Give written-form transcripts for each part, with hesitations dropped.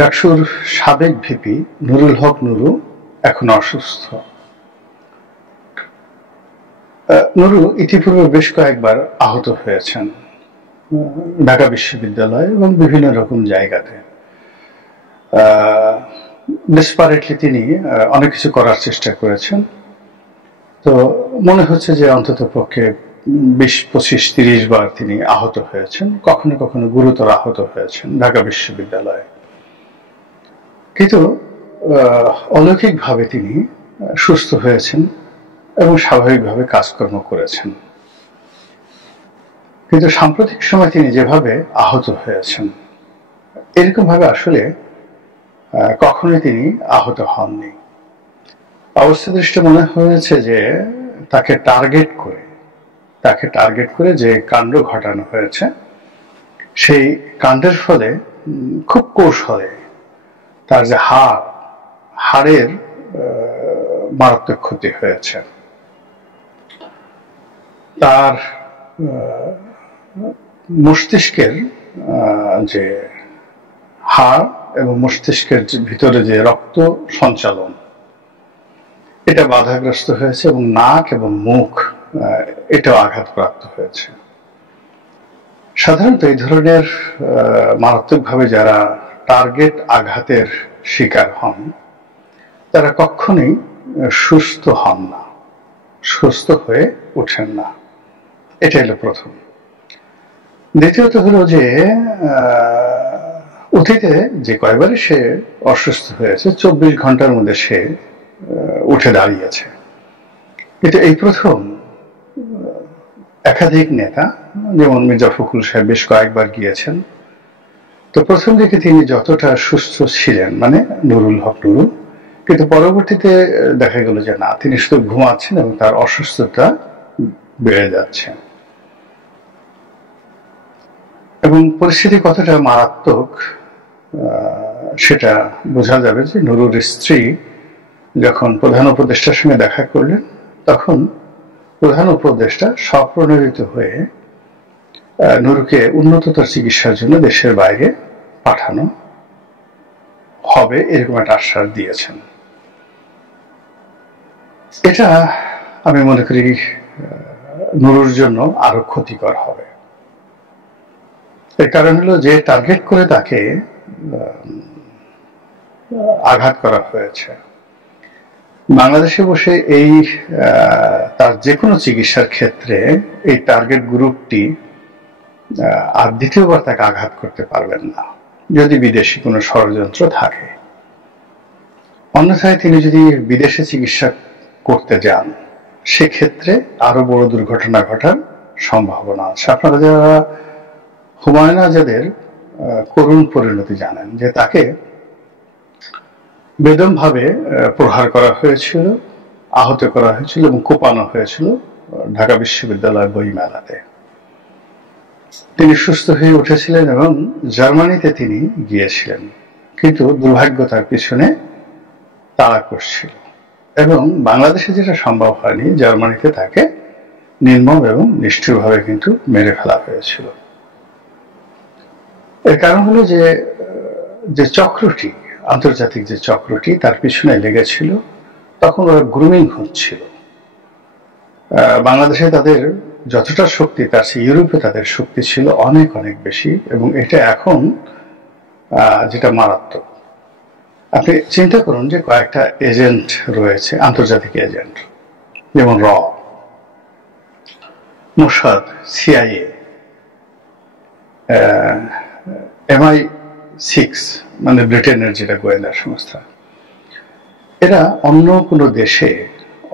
ডাকসুর সাবেক ভিপি নুরুল হক নুরু এখন অসুস্থ। নুরু ইতিপূর্বে বেশ কয়েকবার আহত হয়েছেন ঢাকা বিশ্ববিদ্যালয় এবং বিভিন্ন রকম জায়গাতে। ডেসপারেটলি তিনি অনেক কিছু করার চেষ্টা করেছেন। তো মনে হচ্ছে যে অন্তত পক্ষে 20, 25, 30 বার তিনি আহত হয়েছেন, কখনো কখনো গুরুতর আহত হয়েছেন ঢাকা বিশ্ববিদ্যালয়ে। কিন্তু অলৌকিকভাবে তিনি সুস্থ হয়েছেন এবং স্বাভাবিকভাবে কাজকর্ম করেছেন। কিন্তু সাম্প্রতিক সময় তিনি যেভাবে আহত হয়েছেন, এরকম ভাবে আসলে কখনোই তিনি আহত হননি। অবস্থা দৃষ্টে মনে হয়েছে যে তাকে টার্গেট করে যে কাণ্ড ঘটানো হয়েছে, সেই কাণ্ডের ফলে খুব কৌশলে তার যে হাড়ের মারাত্মক ক্ষতি হয়েছে। তার মস্তিষ্কের যে হাড় এবং মস্তিষ্কের ভিতরে যে রক্ত সঞ্চালন, এটা বাধাগ্রস্ত হয়েছে এবং নাক এবং মুখ এটাও আঘাতপ্রাপ্ত হয়েছে। সাধারণত এই ধরনের মারাত্মকভাবে যারা টার্গেট আঘাতের শিকার হন, তারা কখনোই সুস্থ হন না, সুস্থ হয়ে ওঠেন না। এটা হলো প্রথম। দ্বিতীয়ত হলো যে অতীতে যে কয়বারই সে অসুস্থ হয়েছে, 24 ঘন্টার মধ্যে সে উঠে দাঁড়িয়েছে। কিন্তু এই প্রথম একাধিক নেতা, যেমন মির্জা ফখরুল সাহেব বেশ কয়েকবার গিয়েছেন। তো প্রথম দিকে তিনি যতটা সুস্থ ছিলেন, মানে নুরুল হক নুরু, কিন্তু পরবর্তীতে দেখা গেল যে না, তিনি শুধু ঘুমাচ্ছেন এবং তার অসুস্থতা বেড়ে যাচ্ছে। এবং পরিস্থিতি কতটা মারাত্মক সেটা বোঝা যাবে যে নুরুর স্ত্রী যখন প্রধান উপদেষ্টার সঙ্গে দেখা করলেন, তখন প্রধান উপদেষ্টা স্বপ্রণোদিত হয়ে নুরুকে উন্নততর চিকিৎসার জন্য দেশের বাইরে পাঠানো হবে এরকম একটা আশ্বাস দিয়েছেন। এটা আমি মনে করি নুরুর জন্য আরো ক্ষতিকর হবে। এর কারণ হলো যে টার্গেট করে তাকে আঘাত করা হয়েছে। বাংলাদেশে বসে এই তার যে কোনো চিকিৎসার ক্ষেত্রে এই টার্গেট গ্রুপটি আর দ্বিতীয়বার তাকে আঘাত করতে পারবেন না, যদি বিদেশি কোনো ষড়যন্ত্র থাকে। অন্যথায় তিনি যদি বিদেশে চিকিৎসা করতে যান, সেক্ষেত্রে আরো বড় দুর্ঘটনা ঘটার সম্ভাবনা আছে। আপনারা যারা হুমায়ুন আজাদের করুণ পরিণতি জানেন, যে তাকে বেদমভাবে প্রহার করা হয়েছিল, আহত করা হয়েছিল এবং কোপানো হয়েছিল ঢাকা বিশ্ববিদ্যালয় বইমেলাতে। তিনি সুস্থ হয়ে উঠেছিলেন এবং জার্মানিতে তিনি গিয়েছিলেন, কিন্তু দুর্ভাগ্য তার পিছনে তাড়া করছিল এবং বাংলাদেশে যেটা সম্ভব হয়নি, জার্মানিতে তাকে নির্মম এবং নিষ্ঠুরভাবে কিন্তু মেরে ফেলা হয়েছিল। এর কারণ হলো যে চক্রটি, আন্তর্জাতিক যে চক্রটি তার পিছনে লেগেছিল, তখন ওরা গ্রুমিং হচ্ছিল। বাংলাদেশে তাদের যতটা শক্তি, তার চেয়ে ইউরোপে তাদের শক্তি ছিল অনেক অনেক বেশি, এবং এটা এখন যেটা মারাত্মক। আপনি চিন্তা করুন যে কয়েকটা এজেন্ট রয়েছে, আন্তর্জাতিক এজেন্ট, যেমন মোসাদ, সিআইএ, MI6 মানে ব্রিটেনের যেটা গোয়েন্দা সংস্থা, এরা অন্য কোনো দেশে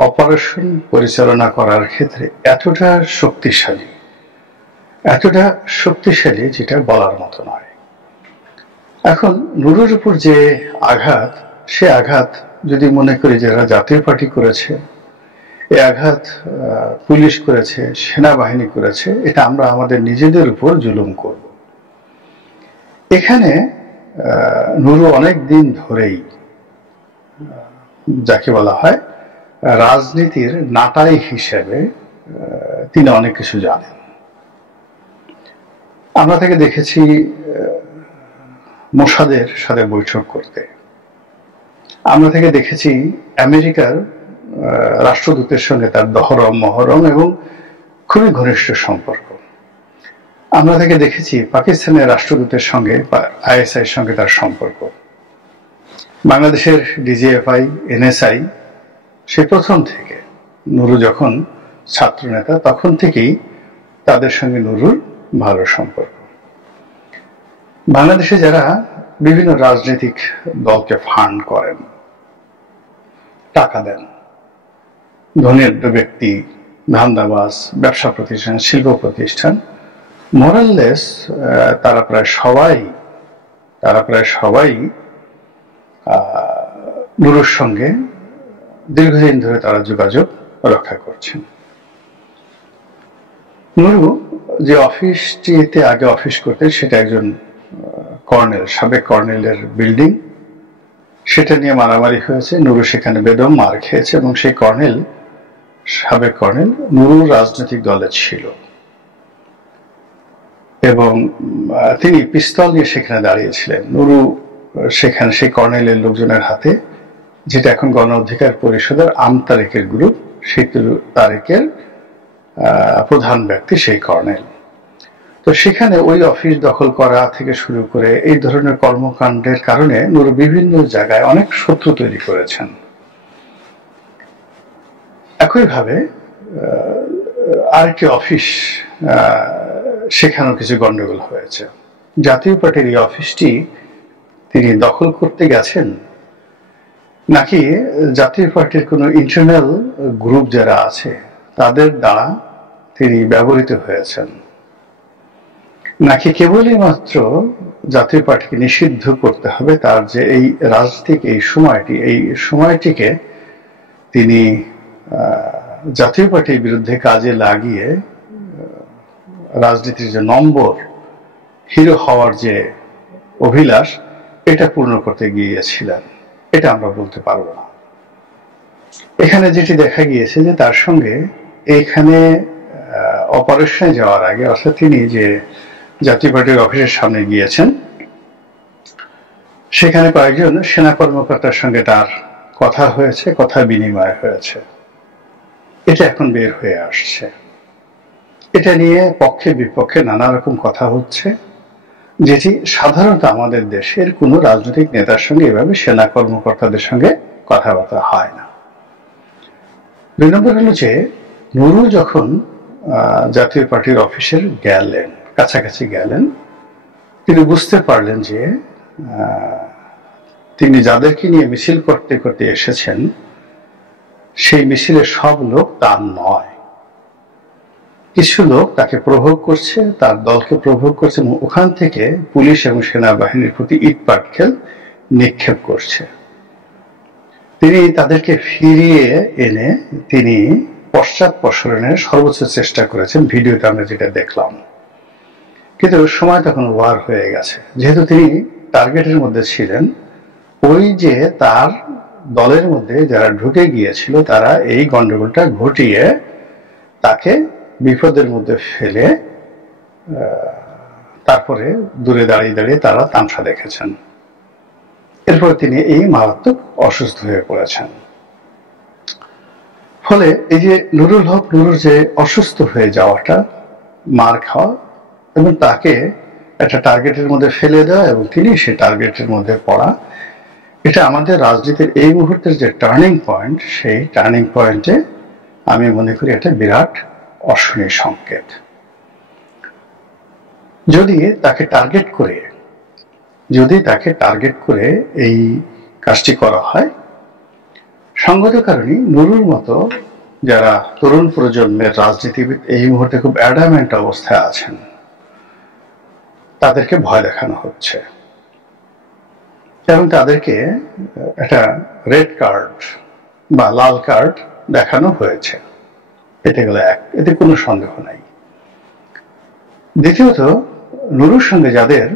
অপারেশন পরিচালনা করার ক্ষেত্রে এতটা শক্তিশালী যেটা বলার মতো নয়। এখন নুরুর উপর যে আঘাত, সে আঘাত যদি মনে করি যারা জাতীয় পার্টি করেছে, এই আঘাত পুলিশ করেছে, সেনাবাহিনী করেছে, এটা আমরা আমাদের নিজেদের উপর জুলুম করব। এখানে নুরু অনেক দিন ধরেই যাকে বলা হয় রাজনীতির নাটাই হিসেবে তিনি অনেক কিছু জানেন। আমরা তাকে দেখেছি মোসাদের সাথে বৈঠক করতে। আমরা থেকে দেখেছি আমেরিকার রাষ্ট্রদূতের সঙ্গে তার দহরম মহরম এবং খুবই ঘনিষ্ঠ সম্পর্ক। আমরা থেকে দেখেছি পাকিস্তানের রাষ্ট্রদূতের সঙ্গে আইএসআই এর সঙ্গে তার সম্পর্ক। বাংলাদেশের ডিজিএফআই এনএসআই সে প্রথম থেকে, নুরু যখন ছাত্রনেতা তখন থেকেই তাদের সঙ্গে নুরুর ভালো সম্পর্ক। বাংলাদেশে যারা বিভিন্ন রাজনৈতিক দলকে ফান্ড করেন, টাকা দেন, ধনের ব্যক্তি, ধান্দাবাজ, ব্যবসা প্রতিষ্ঠান, শিল্প প্রতিষ্ঠান, মোরাললেস তারা প্রায় সবাই নুরুর সঙ্গে দীর্ঘদিন ধরে তারা যোগাযোগ রক্ষা করছেন। নুরু যে অফিসটিতে আগে অফিস করতেন সেটা একজন কর্নেল, সাবেক কর্নেলের বিল্ডিং। সেটা নিয়ে মারামারি হয়েছে, নুরু সেখানে বেদম মার খেয়েছে এবং সেই কর্নেল, সাবেক কর্নেল, নুরুর রাজনৈতিক দলে ছিল এবং তিনি পিস্তল নিয়ে সেখানে দাঁড়িয়েছিলেন। নুরু সেখানে সেই কর্নেলের লোকজনের হাতে, যেটা এখন গণ অধিকার পরিষদের তারেকের গ্রুপ, সেই তারেকের প্রধান ব্যক্তি সেই কর্নেল। তো সেখানে ওই অফিস দখল করা থেকে শুরু করে এই ধরনের কর্মকাণ্ডের কারণে নুরু বিভিন্ন জায়গায় অনেক শত্রু তৈরি করেছেন। একইভাবে আরেকটি অফিস, সেখানেও কিছু গন্ডগোল হয়েছে। জাতীয় পার্টির এই অফিসটি তিনি দখল করতে গেছেন নাকি জাতীয় পার্টির কোনো ইন্টারনাল গ্রুপ যারা আছে তাদের দ্বারা তিনি ব্যবহৃত হয়েছেন, নাকি কেবলই মাত্র জাতীয় পার্টিকে নিষিদ্ধ করতে হবে, তার যে এই রাজনৈতিক এই সময়টিকে তিনি জাতীয় পার্টির বিরুদ্ধে কাজে লাগিয়ে রাজনীতির যে নম্বর, হিরো হওয়ার যে অভিলাষ, এটা পূর্ণ করতে গিয়েছিলেন, এটা আমরা বলতে পারবো না। এখানে যেটি দেখা গিয়েছে যে তার সঙ্গে এইখানে অপারেশনে যাওয়ার আগে, অর্থাৎ তিনি যে জাতীয় পার্টির অফিসের সামনে গিয়েছেন, সেখানে কয়েকজন সেনা কর্মকর্তার সঙ্গে তার কথা হয়েছে, কথা বিনিময় হয়েছে। এটা এখন বের হয়ে আসছে। এটা নিয়ে পক্ষে বিপক্ষে নানা রকম কথা হচ্ছে, যেটি সাধারণত আমাদের দেশের কোনো রাজনৈতিক নেতার সঙ্গে এভাবে সেনা কর্মকর্তাদের সঙ্গে কথাবার্তা হয় না। 2 নম্বর হলো যে নুরু যখন জাতীয় পার্টির অফিসের কাছাকাছি গেলেন, তিনি বুঝতে পারলেন যে তিনি যাদেরকে নিয়ে মিছিল করতে করতে এসেছেন সেই মিছিলের সব লোক তার নয়। কিছু লোক তাকে প্রভোগ করছে, তার দলকে প্রভোগ করছে এবং ওখান থেকে পুলিশ এবং সেনাবাহিনীর প্রতি ইট পাটকেল নিক্ষেপ করছে। তিনি তাদেরকে ফিরিয়ে এনে তিনি পশ্চাৎপসরণের সর্বোচ্চ চেষ্টা করেছেন, ভিডিওতে আমরা যেটা দেখলাম। কিন্তু সময় তখন ওয়ার হয়ে গেছে। যেহেতু তিনি টার্গেটের মধ্যে ছিলেন, ওই যে তার দলের মধ্যে যারা ঢুকে গিয়েছিল তারা এই গন্ডগোলটা ঘটিয়ে তাকে বিপদের মধ্যে ফেলে তারপরে দূরে দাঁড়িয়ে দাঁড়িয়ে তারা তামসা দেখেছেন। এরপর তিনি এই মারাত্মক অসুস্থ হয়ে পড়েছেন। ফলে এই যে নুরুর যে অসুস্থ হয়ে যাওয়াটা, মার খাওয়া এবং তাকে একটা টার্গেটের মধ্যে ফেলে দেওয়া এবং তিনি সেই টার্গেটের মধ্যে পড়া, এটা আমাদের রাজনীতির এই মুহূর্তের যে টার্নিং পয়েন্ট, সেই টার্নিং পয়েন্টে আমি মনে করি একটা বিরাট অশনি সংকেত। যদি তাকে টার্গেট করে এই কাজটি করা হয়, সঙ্গত কারণে নুরুর মতো যারা তরুণ প্রজন্মের রাজনীতিবিদ এই মুহূর্তে খুব অ্যাডামেন্ট অবস্থায় আছেন, তাদেরকে ভয় দেখানো হচ্ছে এবং তাদেরকে একটা রেড কার্ড বা লাল কার্ড দেখানো হয়েছে। এতে গেল এক, এতে কোনো সন্দেহ নাই। দ্বিতীয়ত, নুরুর সঙ্গে যাদের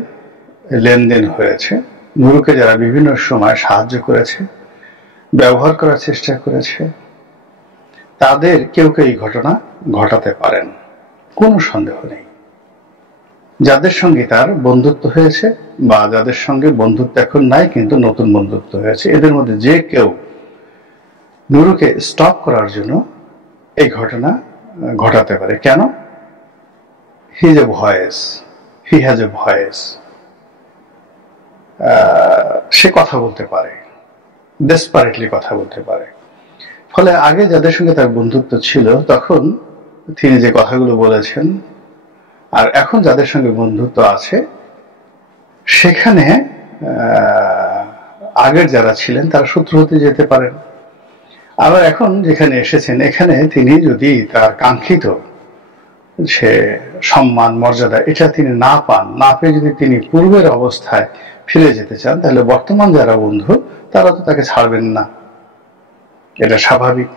লেনদেন হয়েছে, নুরুকে যারা বিভিন্ন সময় সাহায্য করেছে, ব্যবহার করার চেষ্টা করেছে, তাদের কেউ কেউ এই ঘটনা ঘটাতে পারেন, কোনো সন্দেহ নেই। যাদের সঙ্গে তার বন্ধুত্ব হয়েছে বা যাদের সঙ্গে বন্ধুত্ব এখন নাই কিন্তু নতুন বন্ধুত্ব হয়েছে, এদের মধ্যে যে কেউ নুরুকে স্টপ করার জন্য এই ঘটনা ঘটাতে পারে। কেন? He is a voice, he has a voice. সে কথা বলতে পারে, ডেসপারেটলি কথা বলতে পারে। ফলে আগে যাদের সঙ্গে তার বন্ধুত্ব ছিল তখন তিনি যে কথাগুলো বলেছেন, আর এখন যাদের সঙ্গে বন্ধুত্ব আছে সেখানে আগের যারা ছিলেন তারা শত্রু হতে যেতে পারেন। আবার এখন যেখানে এসেছেন এখানে তিনি যদি তার কাঙ্ক্ষিত সে সম্মান মর্যাদা এটা তিনি না পান, না পেয়ে যদি তিনি পূর্বের অবস্থায় ফিরে যেতে চান, তাহলে বর্তমান যারা বন্ধু তারা তো তাকে ছাড়বেন না, এটা স্বাভাবিক।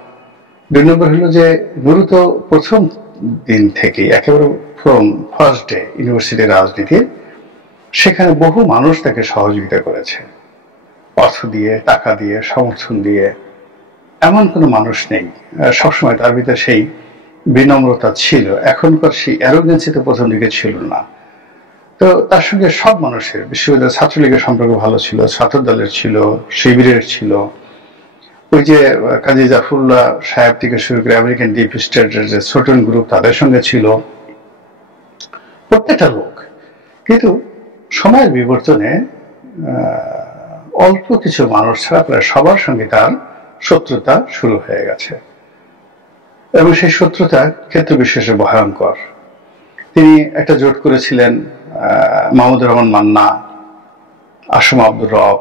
2 নম্বর হলো যে নুরু তো প্রথম দিন থেকে একেবারে ফ্রম ফার্স্ট ডে ইউনিভার্সিটির রাজনীতির সেখানে বহু মানুষ তাকে সহযোগিতা করেছে, অর্থ দিয়ে, টাকা দিয়ে, সমর্থন দিয়ে। এমন কোনো মানুষ নেই, সবসময় তার ভিতরে সেই বিনম্রতা ছিল। এখনকার সেই অ্যারোগেন্সি তো প্রথম দিকে ছিল না। তো তার সঙ্গে সব মানুষের, বিশ্ববিদ্যালয় ছাত্রলীগের সম্পর্ক ভালো ছিল, ছাত্র দলের ছিল, শিবিরের ছিল, ওই যে কাজী জাফরুল্লাহ সাহেব থেকে শুরু করে আমেরিকান ডিপ স্টেটের যে ছোটন গ্রুপ তাদের সঙ্গে ছিল, প্রত্যেকটা লোক। কিন্তু সময়ের বিবর্তনে অল্প কিছু মানুষ ছাড়া প্রায় সবার সঙ্গে তার শত্রুতা শুরু হয়ে গেছে, এবং সেই শত্রুতা ক্ষেত্র বিশেষে ভয়ঙ্কর। তিনি একটা জোট করেছিলেন মাহমুদুর রহমান মান্না, আসম আব্দুর রব,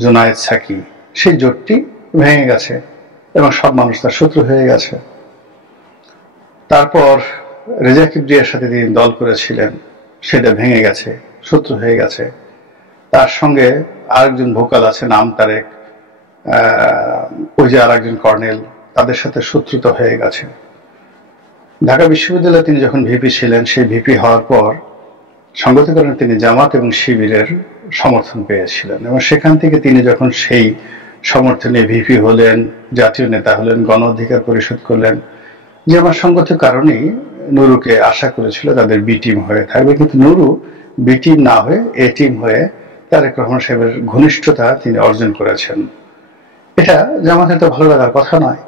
জুনায়েদ সাকি। সেই জোটটি ভেঙে গেছে এবং সব মানুষ তার শত্রু হয়ে গেছে। তারপর রেজা কিবরিয়ার সাথে তিনি দল করেছিলেন, সেটা ভেঙে গেছে, শত্রু হয়ে গেছে। তার সঙ্গে আরেকজন ভোকাল আছে নাম তারেক, ওই যে আরেকজন কর্নেল, তাদের সাথে শত্রুতা হয়ে গেছে। ঢাকা বিশ্ববিদ্যালয়ে তিনি যখন ভিপি ছিলেন, সেই ভিপি হওয়ার পর সংগতিকরণে তিনি জামাত এবং শিবিরের সমর্থন পেয়েছিলেন, এবং সেখান থেকে তিনি যখন সেই সমর্থনে ভিপি হলেন, জাতীয় নেতা হলেন, গণ অধিকার পরিষদ করলেন, যে আমার সঙ্গত কারণেই নুরুকে আশা করেছিল তাদের বি টিম হয়ে থাকবে, কিন্তু নুরু বি টিম না হয়ে এ টিম হয়ে তারেক রহমান সাহেবের ঘনিষ্ঠতা তিনি অর্জন করেছেন। এটা জামাতের তো ভালো লাগার কথা নয়।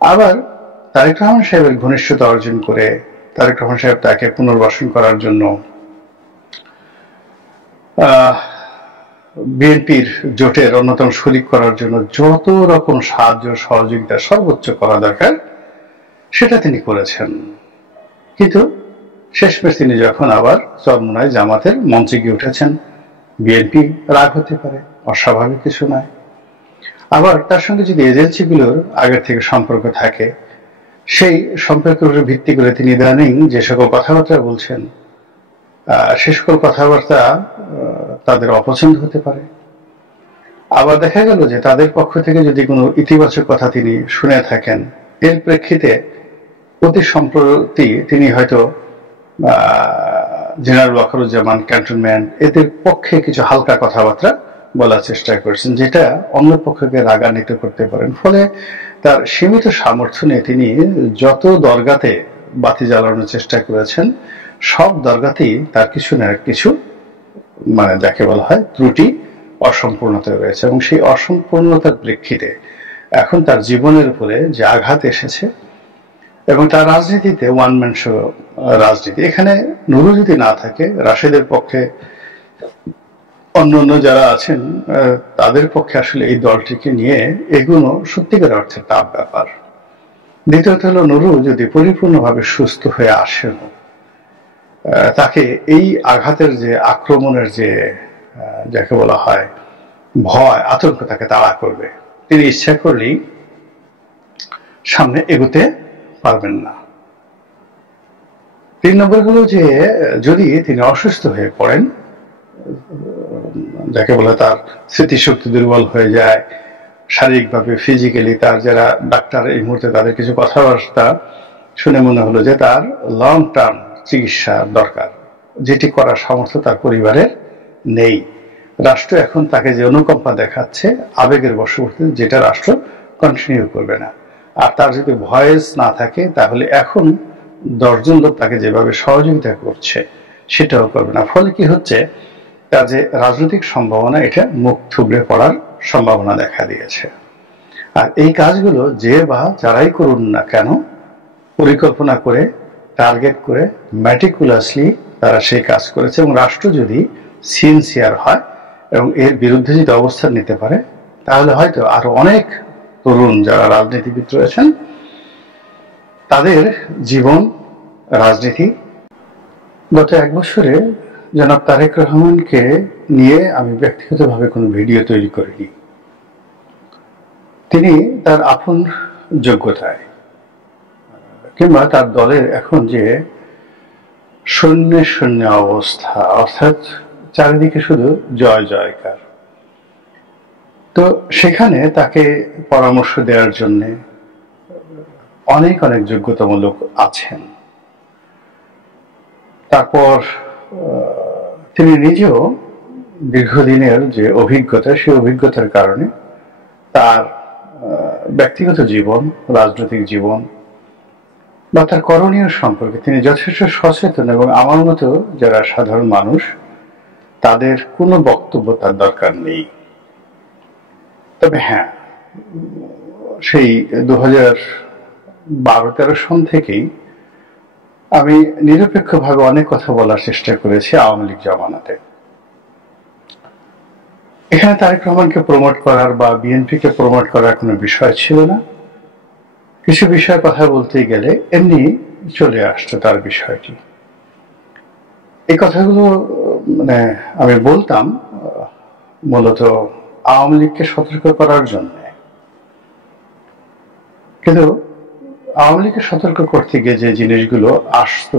আবার তারেক রহমান সাহেবের ঘনিষ্ঠতা অর্জন করে তারেক রহমান সাহেব তাকে পুনর্বাসন করার জন্য বিএনপির জোটের অন্যতম শরিক করার জন্য যত রকম সাহায্য সহযোগিতা সর্বোচ্চ করা দরকার সেটা তিনি করেছেন। কিন্তু শেষমেশ তিনি যখন আবার চরমোনাই জামাতের মঞ্চে গিয়ে উঠেছেন, বিএনপি রাগ হতে পারে, অস্বাভাবিক কিছু নয়। আবার তার সঙ্গে যদি এজেন্সিগুলোর আগের থেকে সম্পর্ক থাকে, সেই সম্পর্কের ভিত্তি করে তিনি ইদানিং যে সকল কথাবার্তা বলছেন, সে সকল কথাবার্তা তাদের অপছন্দ হতে পারে। আবার দেখা গেল যে তাদের পক্ষ থেকে যদি কোনো ইতিবাচক কথা তিনি শুনে থাকেন, এর প্রেক্ষিতে অতি সম্প্রতি তিনি হয়তো জেনারেল ওয়াকারুজ্জামান, ক্যান্টনমেন্ট, এদের পক্ষে কিছু হালকা কথাবার্তা বলার চেষ্টা করেছেন, যেটা অন্য পক্ষকে রাগান্বিত করতে পারেন। ফলে তার সীমিত সামর্থ্য নিয়ে তিনি যত দরগাতে বাতি জ্বালানোর চেষ্টা করেছেন, সব দরগাতেই তার কিছু না কিছু মানে যাকে বলা হয় ত্রুটি, অসম্পূর্ণতা রয়েছে, এবং সেই অসম্পূর্ণতার প্রেক্ষিতে এখন তার জীবনের উপরে যে আঘাত এসেছে, এবং তার রাজনীতিতে ওয়ান ম্যান শো রাজনীতি। এখানে নুরু যদি না থাকে, রাশেদের পক্ষে অন্য যারা আছেন তাদের পক্ষে আসলে এই দলটিকে নিয়ে এগুলো সত্যিকার অর্থে টাফ ব্যাপার। দ্বিতীয়ত হলো, নুরু যদি পরিপূর্ণভাবে সুস্থ হয়ে আসেন, তাকে এই আঘাতের যে আক্রমণের যে যাকে বলা হয় ভয়, আতঙ্ক তাকে তাড়া করবে। তিনি ইচ্ছা করলেই সামনে এগোতে পারবেন না। 3 নম্বর হলো যে যদি তিনি অসুস্থ হয়ে পড়েন, যাকে বলে তার স্মৃতিশক্তি দুর্বল হয়ে যায়, শারীরিকভাবে ফিজিক্যালি তার যারা ডাক্তার এই মুহূর্তে তাদের কিছু কথাবার্তা শুনে মনে হলো যে তার লং টার্ম চিকিৎসা দরকার, যেটি করার সামর্থ্য তার পরিবারের নেই। রাষ্ট্র এখন তাকে যে অনুকম্পা দেখাচ্ছে আবেগের বশবর্তী, যেটা রাষ্ট্র কন্টিনিউ করবে না। আর তার যদি ভয়েস না থাকে, তাহলে এখন 10 জন লোক তাকে যেভাবে সহযোগিতা করছে সেটাও করবে না। ফলে কি হচ্ছে, কাজে রাজনৈতিক সম্ভাবনা এটা মুখ থুবড়ে পড়ার সম্ভাবনা দেখা দিয়েছে। আর এই কাজগুলো যে বা যারাই করুন না কেন, পরিকল্পনা করে, টার্গেট করে, ম্যাটিকুলাসলি তারা সেই কাজ করেছে। এবং রাষ্ট্র যদি সিনসিয়ার হয় এবং এর বিরুদ্ধে যদি অবস্থান নিতে পারে, তাহলে হয়তো আরো অনেক তরুণ যারা রাজনীতিবিদ রয়েছেন তাদের জীবন, রাজনীতি। গত 1 বছরে জনাব তারেক রহমানকে নিয়ে আমি ব্যক্তিগতভাবে কোনো ভিডিও তৈরি করিনি। তিনি তার আপন যোগ্যতায় কিংবা তার দলের এখন যে শূন্য শূন্য অবস্থা, অর্থাৎ চারিদিকে শুধু জয় জয়কার, তো সেখানে তাকে পরামর্শ দেওয়ার জন্য অনেক অনেক যোগ্যতম লোক আছেন। তারপর তিনি নিজেও দীর্ঘদিনের যে অভিজ্ঞতা, সেই অভিজ্ঞতার কারণে তার ব্যক্তিগত জীবন, রাজনৈতিক জীবন বা তার করণীয় সম্পর্কে তিনি যথেষ্ট সচেতন। এবং আমার মতো যারা সাধারণ মানুষ, তাদের কোনো বক্তব্য তার দরকার নেই। তবে হ্যাঁ, সেই 2012-13 সন থেকেই আমি নিরপেক্ষভাবে অনেক কথা বলার চেষ্টা করেছি আওয়ামী লীগ জমানাতে। এখানে তারেক রহমানকে প্রমোট করার বা বিএনপিকে প্রমোট করার কোনো বিষয় ছিল না। কিছু বিষয়ে কথা বলতে গেলে এমনি চলে আসতো তার বিষয়টি। এই কথাগুলো মানে আমি বলতাম মূলত আওয়ামী লীগকে সতর্ক করার জন্য। কিন্তু আওয়ামী লীগকে সতর্ক করতে গিয়ে যে জিনিসগুলো আসতো,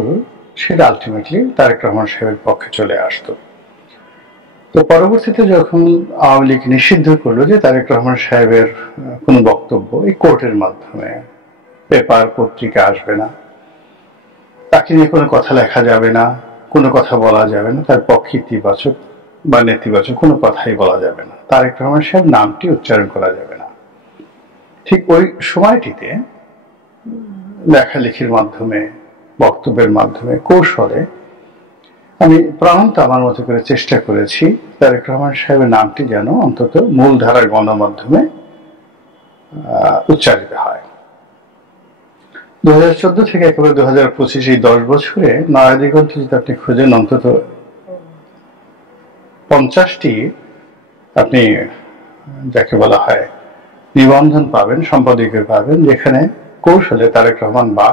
সেটা আলটিমেটলি তারেক রহমান সাহেবের পক্ষে চলে আসতো। তো পরবর্তীতে যখন আওয়ামী লীগ নিষিদ্ধ করলো যে তারেক রহমান সাহেবের কোনো বক্তব্য এই কোর্টের মাধ্যমে, পেপার পত্রিকা আসবে না, তাকে নিয়ে কোনো কথা লেখা যাবে না, কোনো কথা বলা যাবে না, তার পক্ষে ইতিবাচক বা নেতিবাচক কোনো কথাই বলা যাবে না, তারেক রহমান সাহেব নামটি উচ্চারণ করা যাবে না, ঠিক ওই সময়টিতে লেখালেখির মাধ্যমে, বক্তব্যের মাধ্যমে, কৌশলে আমি প্রাণান্ত আমার মতো করে চেষ্টা করেছি তারেক রহমান সাহেবের নামটি যেন অন্তত মূলধারার গণমাধ্যমে উচ্চারিত হয়। 2014 থেকে একেবারে 2025 এই 10 বছরে নয়াদিগন্ত যদি আপনি খুঁজেন, অন্তত 50টি আপনি যাকে বলা হয় নিবন্ধন পাবেন, সম্পাদকীয় পাবেন, যেখানে কৌশলে তারেক রহমান বা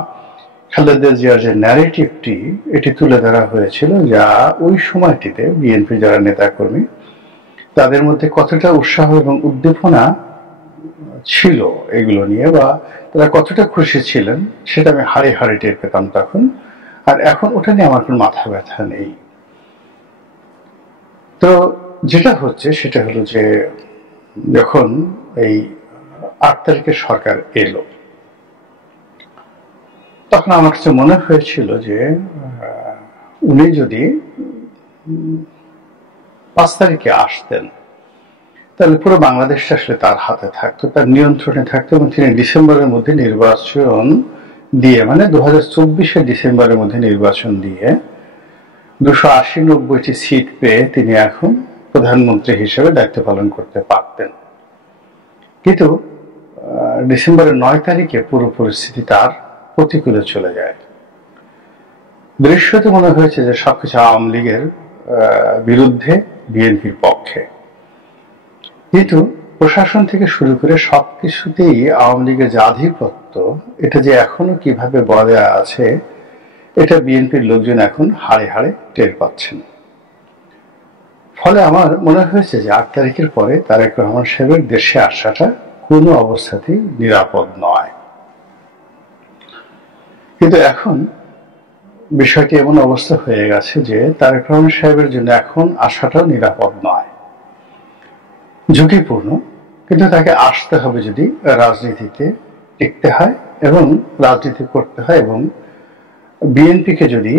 খালেদা জিয়ার যে ন্যারেটিভটি এটি তুলে ধরা হয়েছিল, যা ওই সময়টিতে বিএনপি যারা নেতাকর্মী তাদের মধ্যে কতটা উৎসাহ এবং উদ্দীপনা ছিল এগুলো নিয়ে, বা তারা কতটা খুশি ছিলেন, সেটা আমি হাড়ে হাড়ে টের পেতাম তখন। আর এখন ওটা নিয়ে আমার কোনো মাথা ব্যথা নেই। তো যেটা হচ্ছে সেটা হলো যে যখন এই 8 তারিখে সরকার এলো, তখন আমার কাছে মনে হয়েছিল যে উনি যদি 5 তারিখে আসতেন তাহলে পুরো বাংলাদেশটা আসলে তার হাতে থাকতো, তার নিয়ন্ত্রণে থাকতো, এবং তিনি ডিসেম্বরের মধ্যে নির্বাচন দিয়ে, মানে 2024-এর ডিসেম্বরের মধ্যে নির্বাচন দিয়ে 280-90টি সিট পেয়ে তিনি এখন প্রধানমন্ত্রী হিসেবে দায়িত্ব পালন করতে পারতেন। কিন্তু ডিসেম্বরের 9 তারিখে পুরো পরিস্থিতি তার প্রতিকূলে চলে যায়। দৃশ্যতে মনে হয়েছে যে সবকিছু আওয়ামী লীগের বিরুদ্ধে, বিএনপির পক্ষে। কিন্তু প্রশাসন থেকে শুরু করে সবকিছুতেই আওয়ামী লীগের যে আধিপত্য, এটা যে এখনো কিভাবে বজায় আছে, এটা বিএনপির লোকজন এখন হাড়ে হাড়ে টের পাচ্ছেন। ফলে আমার মনে হয়েছে যে 8 তারিখের পরে তারেক রহমান সাহেবের দেশে আসাটা কোনো অবস্থাতেই নিরাপদ নয়। কিন্তু এখন বিষয়টি এমন অবস্থা হয়ে গেছে যে তারেক রহমান সাহেবের জন্য এখন আসাটাও নিরাপদ নয়, ঝুঁকিপূর্ণ। কিন্তু তাকে আসতে হবে যদি রাজনীতিতে টিকতে হয় এবং রাজনীতি করতে হয়, এবং বিএনপিকে যদি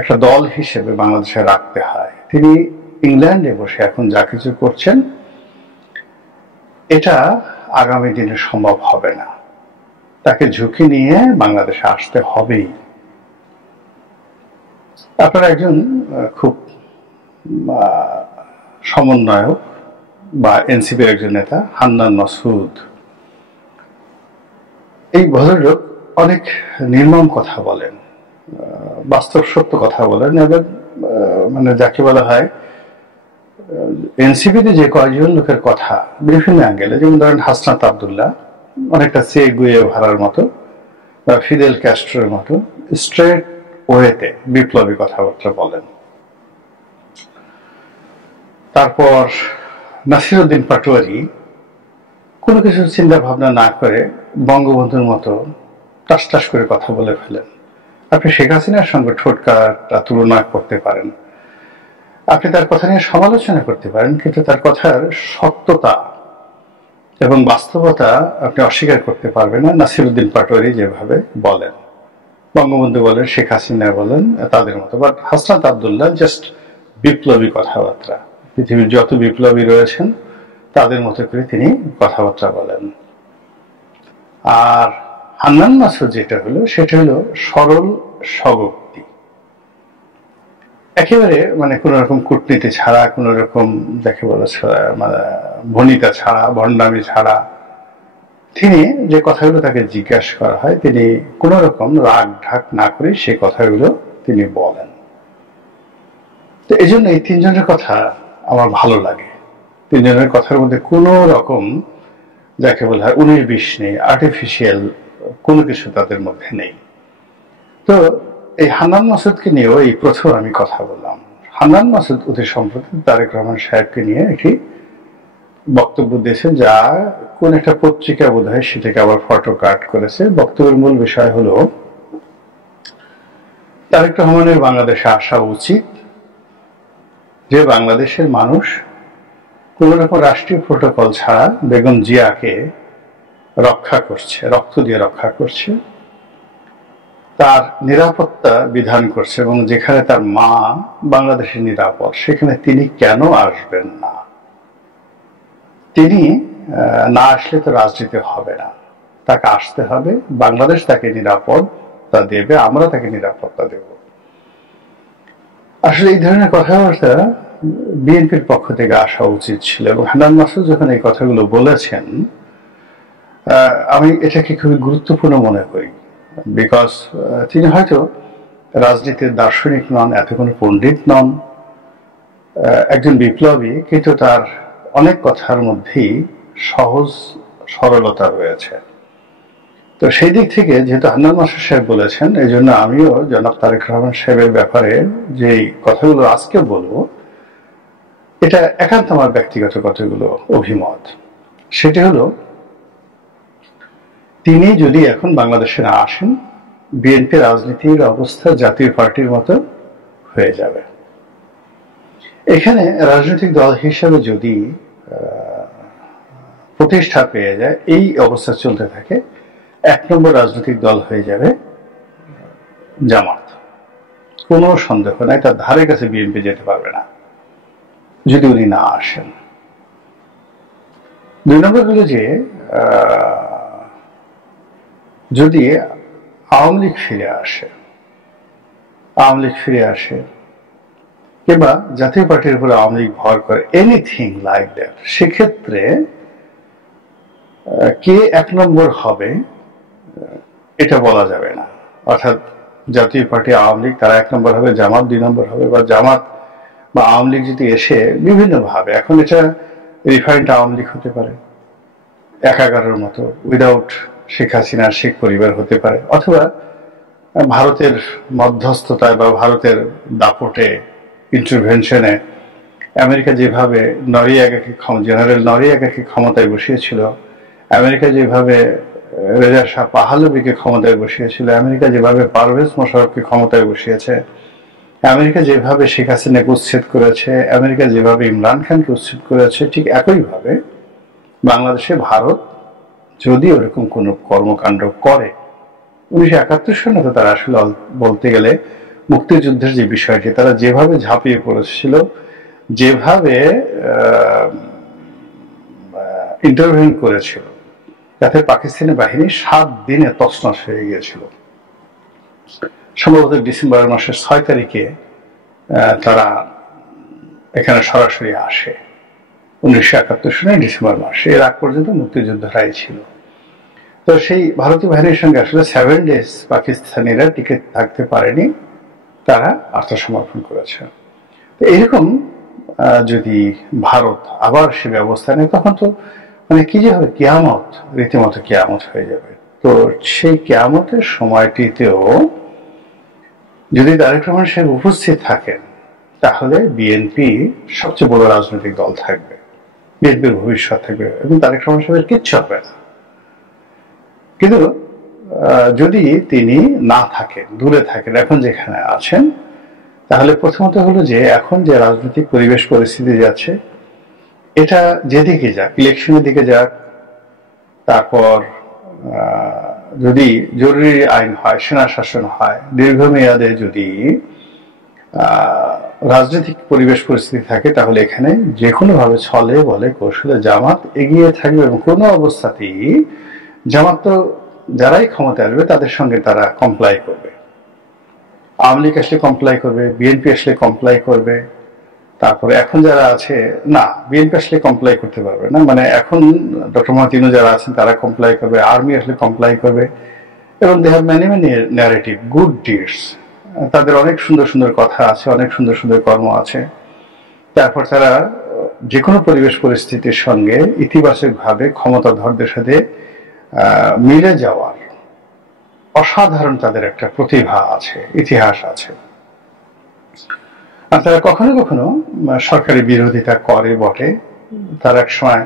একটা দল হিসেবে বাংলাদেশে রাখতে হয়। তিনি ইংল্যান্ডে বসে এখন যা কিছু করছেন, এটা আগামী দিনে সম্ভব হবে না। তাকে ঝুঁকি নিয়ে বাংলাদেশে আসতে হবেই। আপনার একজন খুব সমন্বয়ক বা এনসিপির একজন নেতা হান্নান মাসুদ, এই ভদ্রলোক অনেক নির্মম কথা বলেন, বাস্তব সত্য কথা বলেন, এবং মানে যাকে বলা হয় এনসিপিতে যে কয়েকজন লোকের কথা বিভিন্ন অ্যাঙ্গেলে, যেমন ধরেন হাসনাত আবদুল্লাহ অনেকটা চে গুয়েভারার মতো বা ফিদেল ক্যাস্ট্রোর মতো স্ট্রেট ওয়েতে বিপ্লবী কথাবার্তা বলেন। তারপর নাসিরউদ্দিন পাটোয়ারি কোনো কিছুর চিন্তা ভাবনা না করে বঙ্গবন্ধুর মতো টাস টাস করে কথা বলে ফেলেন। আপনি শেখ হাসিনার সঙ্গে ঠোঁটকাটা তুলনা করতে পারেন, আপনি তার কথা নিয়ে সমালোচনা করতে পারেন, কিন্তু তার কথার সত্যতা এবং বাস্তবতা আপনি অস্বীকার করতে পারবেন না। নাসিরউদ্দিন পাটোয়ারি যেভাবে বলেন, বঙ্গবন্ধু বলেন, শেখ হাসিনা বলেন, তাদের মতো। বাট হাসনাত আবদুল্লাহ জাস্ট বিপ্লবী কথাবার্তা, পৃথিবীর যত বিপ্লবী রয়েছেন তাদের মতো করে তিনি কথাবার্তা বলেন। আর হান্নান মাসুদ যেটা হলো সেটা হলো সরল স্বগোক্তি, একেবারে মানে কোন রকম কূটনীতি ছাড়া, কোন রকম যাকে বলে ভনিতা ছাড়া, ভণ্ডামি ছাড়া তিনি যে কথাগুলো তাকে জিজ্ঞাসা করা হয় তিনি কোন রকম রাগ ঢাক না করে সেই কথাগুলো তিনি বলেন। তো এই জন্য এই তিনজনের কথা আমার ভালো লাগে। তিনজনের কথার মধ্যে কোন রকম যাকে বলা হয় 19-20 নেই, আর্টিফিশিয়াল কোনো কিছু তাদের মধ্যে নেই। তো এই হান্নান মাসুদকে নিয়েও এই প্রথম আমি কথা বললাম। হান্নান মাসুদ অতি সম্প্রতি তারেক রহমান সাহেবকে নিয়ে একটি বক্তব্য দিয়েছেন, যা কোন একটা পত্রিকা বোধ হয় সেটাকে আবার ফটো কাট করেছে। বক্তব্যের মূল বিষয় হলো তারেক রহমানের বাংলাদেশে আসা উচিত, যে বাংলাদেশের মানুষ কোন রকম রাষ্ট্রীয় প্রোটোকল ছাড়া বেগম জিয়াকে রক্ষা করছে, রক্ত দিয়ে রক্ষা করছে, তার নিরাপত্তা বিধান করছে, এবং যেখানে তার মা বাংলাদেশের নিরাপদ সেখানে তিনি কেন আসবেন না? তিনি না আসলে তো রাজনীতি হবে না, তাকে আসতে হবে। বাংলাদেশ তাকে নিরাপত্তা দেবে, আমরা তাকে নিরাপত্তা দেব। আসলে এই ধরনের কথাবার্তা বিএনপির পক্ষ থেকে আসা উচিত ছিল, এবং হান্নান মাসুদ যখন এই কথাগুলো বলেছেন আমি এটাকে খুবই গুরুত্বপূর্ণ মনে করি। বিকজ তিনি হয়তো রাজনীতির দার্শনিক নন, এত কোনো পণ্ডিত নন, একজন বিপ্লবী, কিন্তু তার অনেক কথার মধ্যেই সহজ সরলতা রয়েছে। তো সেই দিক থেকে যেহেতু হান্নান মাসুদ সাহেব বলেছেন, এই জন্য আমিও জনাব তারেক রহমান সাহেবের ব্যাপারে যে কথাগুলো আজকে বলবো, এটা একান্ত আমার ব্যক্তিগত কতগুলো অভিমত। সেটি হলো, তিনি যদি এখন বাংলাদেশে না আসেন, বিএনপি রাজনীতির অবস্থা জাতীয় পার্টির মতো হয়ে যাবে। এখানে রাজনৈতিক দল হিসেবে যদি প্রতিষ্ঠা পেয়ে যায়, এই অবস্থা চলতে থাকে, 1 নম্বর রাজনৈতিক দল হয়ে যাবে জামাত। কোনো সন্দেহ নাই, তার ধারে কাছে বিএনপি যেতে পারবে না যদি উনি না আসেন। 2 নম্বর হলো যে যদি আওয়ামী লীগ ফিরে আসে কিংবা জাতীয় পার্টির উপরে আওয়ামী লীগ ভর করে, এনিথিং লাইক দ্যাট, সেক্ষেত্রে কে 1 নম্বর হবে এটা বলা যাবে না। অর্থাৎ জাতীয় পার্টি, আওয়ামী লীগ, তারা 1 নম্বর হবে, জামাত 2 নম্বর হবে, বা জামাত বা আওয়ামী লীগ যদি এসে বিভিন্ন ভাবে, এখন এটা রিফাইন্ড আওয়ামী লীগ হতে পারে 11-11-র মতো, উইদাউট শেখ হাসিনা, শেখ পরিবার হতে পারে, অথবা ভারতের মধ্যস্থতায় বা ভারতের দাপটে, ইন্টারভেনশনে আমেরিকা যেভাবে জেনারেল নরিয়াগাকে ক্ষমতায় বসিয়েছিল, আমেরিকা যেভাবে রেজা শাহ পাহলভিকে ক্ষমতায় বসিয়েছিল, আমেরিকা যেভাবে পারভেজ মোশাররফকে ক্ষমতায় বসিয়েছে, আমেরিকা যেভাবে শেখ হাসিনাকে উচ্ছেদ করেছে, আমেরিকা যেভাবে ইমরান খানকে উচ্ছেদ করেছে, ঠিক একইভাবে বাংলাদেশে ভারত যদি ওরকম কোন কর্মকাণ্ড করে, 1971 সনে তো তারা আসলে বলতে গেলে মুক্তিযুদ্ধের যে বিষয়টি, তারা যেভাবে ঝাঁপিয়ে পড়েছিল, যেভাবে ইন্টারভেন করেছিল, তাতে পাকিস্তানি বাহিনী 7 দিনে তছনছ হয়ে গিয়েছিল। সম্ভবত ডিসেম্বর মাসের 6 তারিখে তারা এখানে সরাসরি আসে 1971 সালে ডিসেম্বর মাসে। এর আগ পর্যন্ত মুক্তিযোদ্ধারাই ছিল। তো সেই ভারতীয় বাহিনীর সঙ্গে আসলে 7 ডেজ পাকিস্তানিরা টিকে থাকতে পারেনি, তারা আত্মসমর্পণ করেছে। তো এরকম যদি ভারত আবার সে ব্যবস্থা নেয়, তখন তো মানে কি যে হবে, কিয়ামত, রীতিমতো কিয়ামত হয়ে যাবে। তো সেই কিয়ামতের সময়টিতেও যদি তারেক রহমান সাহেব উপস্থিত থাকেন, তাহলে বিএনপি সবচেয়ে বড় রাজনৈতিক দল থাকবে, বিএনপির ভবিষ্যৎ থাকবে এবং তারেক রহমান সাহেবের কিচ্ছু হবে না। কিন্তু যদি তিনি না থাকেন, দূরে থাকেন, এখন যেখানে আছেন, তাহলে প্রথমত হলো যে এখন যে রাজনৈতিক পরিবেশ পরিস্থিতি যাচ্ছে, এটা যেদিকে যাক, ইলেকশনের দিকে যাক, তারপর যদি জরুরি আইন হয়, সেনা শাসন হয়, দীর্ঘমেয়াদে যদি রাজনৈতিক পরিবেশ পরিস্থিতি থাকে, তাহলে এখানে যে কোনো ভাবে ছলে বলে কৌশলে জামাত এগিয়ে থাকবে এবং কোনো অবস্থাতেই জামাত তো যারাই ক্ষমতায় আসবে তাদের সঙ্গে তারা কমপ্লাই করবে। আওয়ামী লীগ আসলে কমপ্লাই করবে, বিএনপি আসলে কমপ্লাই করবে, তারপরে এখন যারা আছে না, বিএনপি আসলে কমপ্লাই করতে পারবে না, মানে এখন ডক্টর মোহাম্মদ ইউনূস যারা আছেন তারা কমপ্লাই করবে, আর্মি আসলে কমপ্লাই করবে, এবং they have many many narrative, good deeds, তাদের অনেক সুন্দর সুন্দর কথা আছে, অনেক সুন্দর সুন্দর কর্ম আছে। তারপর তারা যে কোনো পরিবেশ পরিস্থিতির সঙ্গে ইতিবাচকভাবে ক্ষমতাধরদের সাথে মিলে যাওয়ার অসাধারণ তাদের একটা প্রতিভা আছে, ইতিহাস আছে। আর তারা কখনো কখনো সরকারি বিরোধিতা করে বটে। তারা এক সময়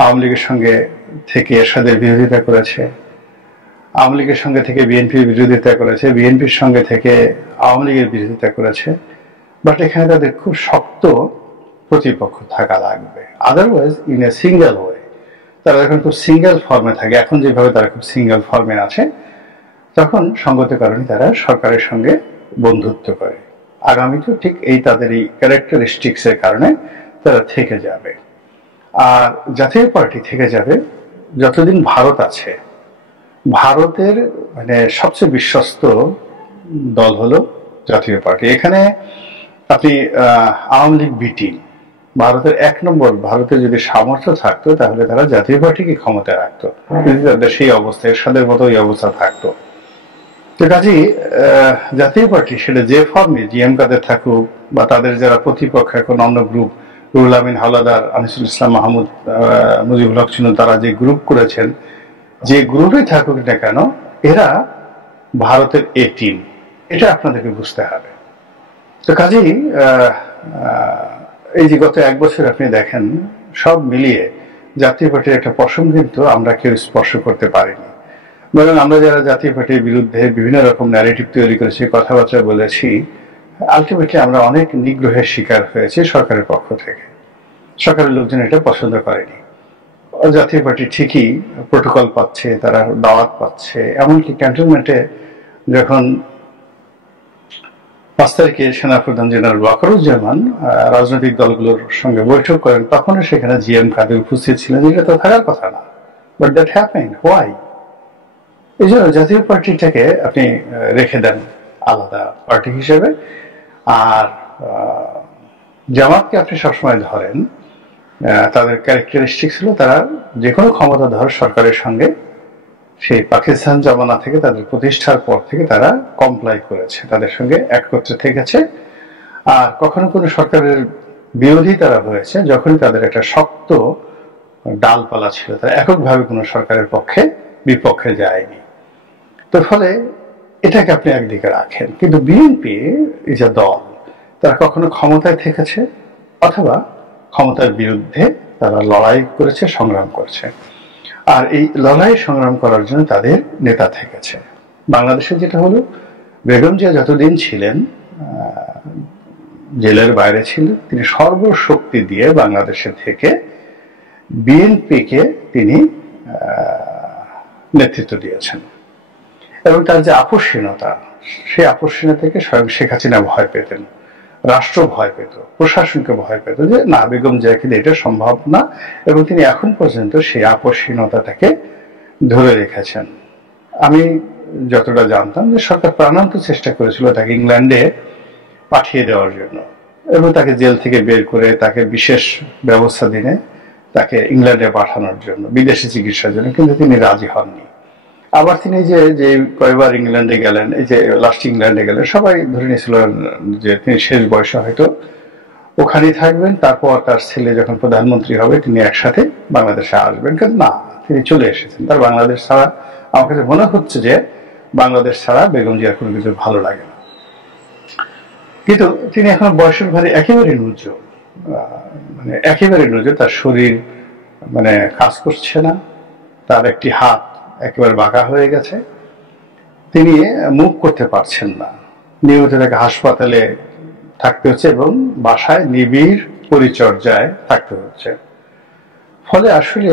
আওয়ামী লীগের সঙ্গে থেকে এরশাদের বিরোধিতা করেছে, আওয়ামী লীগের সঙ্গে থেকে বিএনপির বিরোধিতা করেছে, বিএনপির সঙ্গে থেকে আওয়ামী লীগের বিরোধিতা করেছে। বাট এখানে তাদের খুব শক্ত প্রতিপক্ষ থাকা লাগবে, otherwise in a single way তারা যখন খুব সিঙ্গেল ফর্মে থাকে, এখন যেভাবে তারা খুব সিঙ্গেল ফর্মে আছে, তখন সঙ্গত কারণে তারা সরকারের সঙ্গে বন্ধুত্ব করে। আগামীতে ঠিক এই তাদের এই ক্যারেক্টারিস্টিক্স এর কারণে তারা থেকে যাবে। আর জাতীয় পার্টি থেকে যাবে যতদিন ভারত আছে। ভারতের মানে সবচেয়ে বিশ্বস্ত দল হলো জাতীয় পার্টি। এখানে আপনি আওয়ামী লীগ বি টিম, ভারতের 1 নম্বর, ভারতের যদি সামর্থ্য থাকতো তাহলে তারা জাতীয় পার্টিকে ক্ষমতায় রাখতো, যদি তাদের সেই অবস্থা, এরশাদের মতো এই অবস্থা থাকতো। তো কাজেই জাতীয় পার্টি সেটা যে ফর্মে জিএম কাদের থাকুক বা তাদের যারা প্রতিপক্ষ এখন অন্য গ্রুপ, রুহুল আমিন হাওলাদার, আনিসুল ইসলাম মাহমুদ, মুজিবুল হক চিনু, তারা যে গ্রুপ করেছেন, যে গ্রুপে থাকুক না কেন, এরা ভারতের এ টিম, এটা আপনাদেরকে বুঝতে হবে। তো কাজেই এই যে গত 1 বছর আপনি দেখেন, সব মিলিয়ে জাতীয় পার্টির একটা পশম কিন্তু আমরা কেউ স্পর্শ করতে পারিনি। বরং আমরা যারা জাতীয় পার্টির বিরুদ্ধে বিভিন্ন রকম ন্যারেটিভ তৈরি করেছি, কথাবার্তা বলেছি, আলটিমেটলি আমরা অনেক নিগ্রহের শিকার হয়েছে সরকারের পক্ষ থেকে। সরকারের লোকজন এটা পছন্দ করেনি। জাতীয় পার্টি ঠিকই প্রোটোকল পাচ্ছে, তারা দাওয়াত পাচ্ছে, এমনকি ক্যান্টনমেন্টে যখন 5 তারিখে সেনাপ্রধান জেনারেল ওয়াকারুজ্জামান রাজনৈতিক দলগুলোর সঙ্গে বৈঠক করেন, তখনও সেখানে জিএম কাদের উপস্থিত ছিলেন, যেটা তো থাকার কথা না। But that happened, why? এই জন্য জাতীয় পার্টিটাকে আপনি রেখে দেন আলাদা পার্টি হিসেবে, আর জামাতকে আপনি সবসময় ধরেন। তাদের ক্যারেক্টারিস্টিক্স হলো তারা যে কোনো ক্ষমতাধর সরকারের সঙ্গে সেই পাকিস্তান জমানা থেকে তাদের প্রতিষ্ঠার পর থেকে তারা কমপ্লাই করেছে, তাদের সঙ্গে একত্রে থেকেছে। আর কখনো কোনো সরকারের বিরোধী তারা হয়েছে যখনই তাদের একটা শক্ত ডালপালা ছিল, তারা এককভাবে কোনো সরকারের পক্ষে বিপক্ষে যায়নি। তো ফলে এটাকে আপনি একদিকে রাখেন। কিন্তু বিএনপি এই যে দল, তারা কখনো ক্ষমতায় থেকেছে অথবা ক্ষমতার বিরুদ্ধে তারা লড়াই করেছে, সংগ্রাম করেছে। আর এই লড়াই সংগ্রাম করার জন্য তাদের নেতা থেকেছে। বাংলাদেশে যেটা হলো, বেগম জিয়া যতদিন ছিলেন জেলের বাইরে ছিলেন, তিনি সর্বশক্তি দিয়ে বাংলাদেশে থেকে বিএনপিকে তিনি নেতৃত্ব দিয়েছেন। এবং তার যে আপসহীনতা, সেই আপসহীনতা থেকে স্বয়ং শেখ হাসিনা ভয় পেতেন, রাষ্ট্র ভয় পেত, প্রশাসনকে ভয় পেত যে না, বেগম জিয়াকে এটা সম্ভব না। এবং তিনি এখন পর্যন্ত সেই আপসহীনতাটাকে ধরে রেখেছেন। আমি যতটা জানতাম যে সরকার প্রাণান্ত চেষ্টা করেছিল তাকে ইংল্যান্ডে পাঠিয়ে দেওয়ার জন্য এবং তাকে জেল থেকে বের করে তাকে বিশেষ ব্যবস্থা দিনে তাকে ইংল্যান্ডে পাঠানোর জন্য, বিদেশি চিকিৎসার জন্য, কিন্তু তিনি রাজি হননি। আবার তিনি যে কয়েকবার ইংল্যান্ডে গেলেন, এই যে লাস্ট ইংল্যান্ডে গেলেন, সবাই ধরে নিয়েছিল যে তিনি শেষ বয়সে হয়তো ওখানেই থাকবেন, তারপর তার ছেলে যখন প্রধানমন্ত্রী হবে তিনি একসাথে বাংলাদেশে আসবেন। কিন্তু না, তিনি চলে এসেছেন। তার বাংলাদেশ ছাড়া, আমার কাছে মনে হচ্ছে যে বাংলাদেশ ছাড়া বেগম জিয়ার কোনো কিছু ভালো লাগে না। কিন্তু তিনি এখন বয়সের ভারে একেবারে নুজো, মানে একেবারে নুজো। তার শরীর মানে কাজ করছে না, তার একটি হাত একেবারে বাঁকা হয়ে গেছে, তিনি মুভ করতে পারছেন না। নিয়মিত তাকে হাসপাতালে থাকতে হচ্ছে এবং বাসায় নিবিড় পরিচর্যায় থাকতে হচ্ছে। ফলে আসলে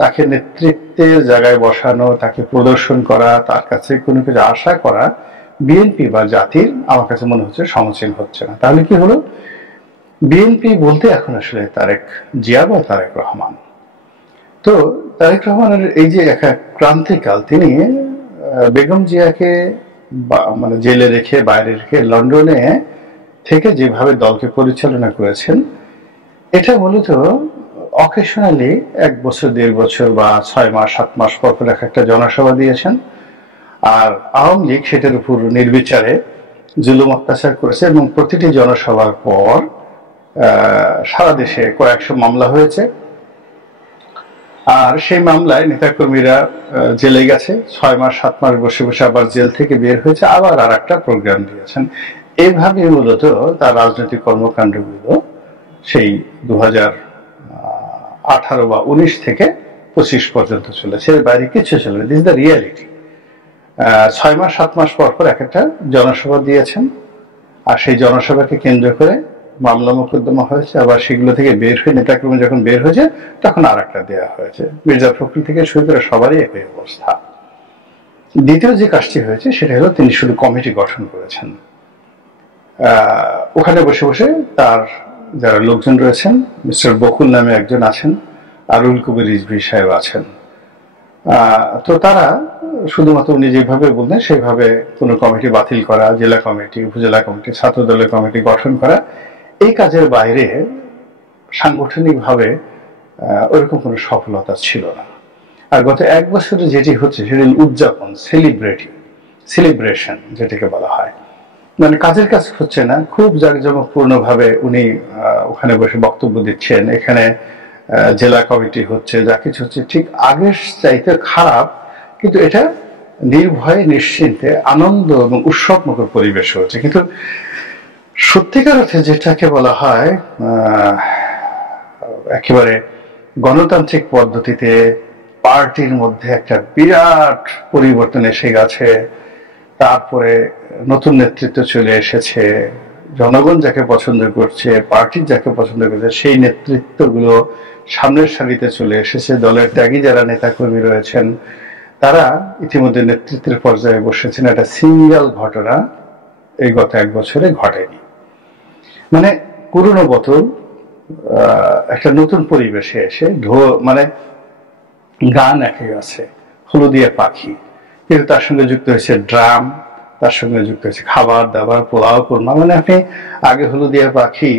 তাকে নেতৃত্বের জায়গায় বসানো, তাকে প্রদর্শন করা, তার কাছে কোনো কিছু আশা করা বিএনপি বা জাতির আমার কাছে মনে হচ্ছে সমীচীন হচ্ছে না। তাহলে কি হলো, বিএনপি বলতে এখন আসলে তারেক জিয়া বা তারেক রহমান। তো তারেক রহমানের এই যে একটা ক্রান্তিকাল, তিনি বেগম জিয়াকে মানে জেলে রেখে, বাইরে রেখে, লন্ডনে থেকে যেভাবে দলকে পরিচালনা করেছেন, এটা মূলত অকেশনালি 1 বছর 1.5 বছর বা 6 মাস 7 মাস পর পর একটা জনসভা দিয়েছেন। আর আওয়ামী লীগ সেটার উপর নির্বিচারে জুলুম অত্যাচার করেছে এবং প্রতিটি জনসভার পর সারা দেশে কয়েকশো মামলা হয়েছে। আর সেই মামলায় নেতাকর্মীরা জেলে গেছে, 6 মাস 7 মাস বসে বসে আবার জেল থেকে বের হয়েছে, আবার আর একটা প্রোগ্রাম দিয়েছেন। এইভাবে মূলত তার রাজনৈতিক কর্মকাণ্ডগুলো সেই 2018 বা 19 থেকে 25 পর্যন্ত চলেছে, এর বাইরে কিছু ছিল না। This the reality. 6 মাস 7 মাস পর পর একটা জনসভা দিয়েছেন, আর সেই জনসভাকে কেন্দ্র করে মামলা মোকদ্দমা হয়েছে। আবার সেগুলো থেকে বের হয়ে নেতাকর্মী যখন বের হয়েছে তখন আর একটা দেওয়া হয়েছে। মির্জা ফখরুল থেকে শুরু করে সবারই একই অবস্থা। দ্বিতীয় যে কাজটি হয়েছে সেটা হলো তিনি শুধু কমিটি গঠন করেছেন। ওখানে বসে বসে তার যারা লোকজন রয়েছেন, মিস্টার বকুল নামে একজন আছেন, আরুল কবির রিজভী সাহেব আছেন, তো তারা শুধুমাত্র উনি যেভাবে বললেন সেভাবে কোনো কমিটি বাতিল করা, জেলা কমিটি, উপজেলা কমিটি, ছাত্র দলের কমিটি গঠন করা, এই কাজের বাইরে সাংগঠনিকভাবে ওরকম কোনো সফলতা ছিল না। আর গত 1 বছরে যেটি হচ্ছে সেটি উদযাপন, সেলিব্রেশন যেটাকে বলা হয়, মানে কাজের কাজ হচ্ছে না। খুব জাঁকজমকপূর্ণ ভাবে উনি ওখানে বসে বক্তব্য দিচ্ছেন, এখানে জেলা কমিটি হচ্ছে, যা কিছু হচ্ছে ঠিক আগের চাইতে খারাপ, কিন্তু এটা নির্ভয়ে নিশ্চিন্তে আনন্দ এবং উৎসবমুখর পরিবেশ হচ্ছে। কিন্তু সত্যিকার অর্থে যেটাকে বলা হয় একেবারে গণতান্ত্রিক পদ্ধতিতে পার্টির মধ্যে একটা বিরাট পরিবর্তন এসে গেছে, তারপরে নতুন নেতৃত্ব চলে এসেছে, জনগণ যাকে পছন্দ করছে, পার্টির যাকে পছন্দ করছে, সেই নেতৃত্বগুলো সামনের সারিতে চলে এসেছে। দলের ত্যাগী যারা নেতাকর্মী রয়েছেন তারা ইতিমধ্যে নেতৃত্বের পর্যায়ে বসেছেন। একটা সিঙ্গেল ঘটনা এই গত 1 বছরে ঘটেনি। মানে পুরনো বোতল একটা নতুন পরিবেশে এসে মানে গান একই আছে, হলুদিয়া পাখি, কিন্তু তার সঙ্গে যুক্ত হয়েছে ড্রাম, তার সঙ্গে যুক্ত হয়েছে খাবার দাবার, পোলাও কোরমা। মানে আপনি আগে হলুদিয়া পাখি,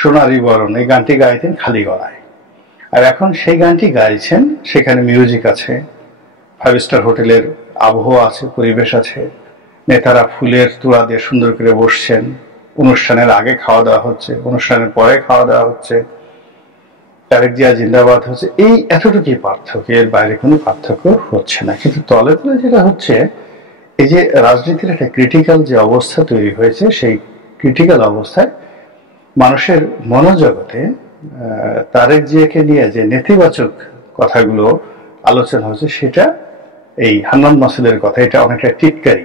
সোনারি বরণ এই গানটি গাইতেন খালি গলায়, আর এখন সেই গানটি গাইছেন, সেখানে মিউজিক আছে, 5 স্টার হোটেলের আবহাওয়া আছে, পরিবেশ আছে, নেতারা ফুলের তোড়া দিয়ে সুন্দর করে বসছেন, অনুষ্ঠানের আগে খাওয়া দাওয়া হচ্ছে, অনুষ্ঠানের পরে খাওয়া দাওয়া হচ্ছে, তারেক জিয়া জিন্দাবাদ হচ্ছে। এই এতটুকুই পার্থক্য, এর বাইরে কোনো পার্থক্য হচ্ছে না। কিন্তু তলে তলে যেটা হচ্ছে, এই যে রাজনীতির একটা ক্রিটিক্যাল যে অবস্থা তৈরি হয়েছে, সেই ক্রিটিক্যাল অবস্থায় মানুষের মনোজগতে তারেক জিয়াকে নিয়ে যে নেতিবাচক কথাগুলো আলোচনা হচ্ছে, সেটা এই হান্নান মাসুদের কথা, এটা অনেকটা টিটকারি।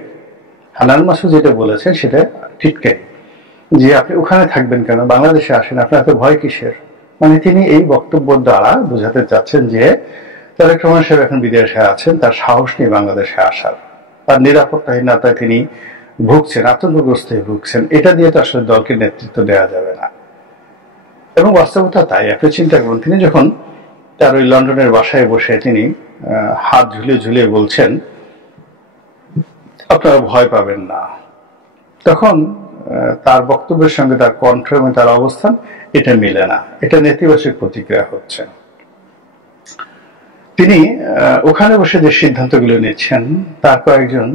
হান্নান মাসুদ যেটা বলেছেন সেটা টিটকারি, যে আপনি ওখানে থাকবেন কেন, বাংলাদেশে আসেন, আপনার এত ভয় কিসের। মানে তিনি এই বক্তব্য দ্বারা বোঝাতে চাচ্ছেন যে তারেক রহমান সাহেব এখন বিদেশে আছেন, তার সাহস নেই বাংলাদেশে আসার, তার নিরাপত্তাহীনতায় তিনি ভুগছেন, আতঙ্কগ্রস্ত হয়ে ভুগছেন। এটা দিয়ে তো আসলে দলকে নেতৃত্ব দেওয়া যাবে না। এবং বাস্তবতা তাই। আপনি চিন্তা করুন, তিনি যখন তার ওই লন্ডনের বাসায় বসে তিনি হাত ঝুলিয়ে ঝুলিয়ে বলছেন আপনারা ভয় পাবেন না। তখন তার বক্তব্যের সঙ্গে তার কণ্ঠ এবং তার অবস্থান এটা মিলে না, এটা নেতিবাচক প্রতিক্রিয়া হচ্ছে। তিনি ওখানে বসে যে সিদ্ধান্তগুলো নিচ্ছেন, তার কয়েকজন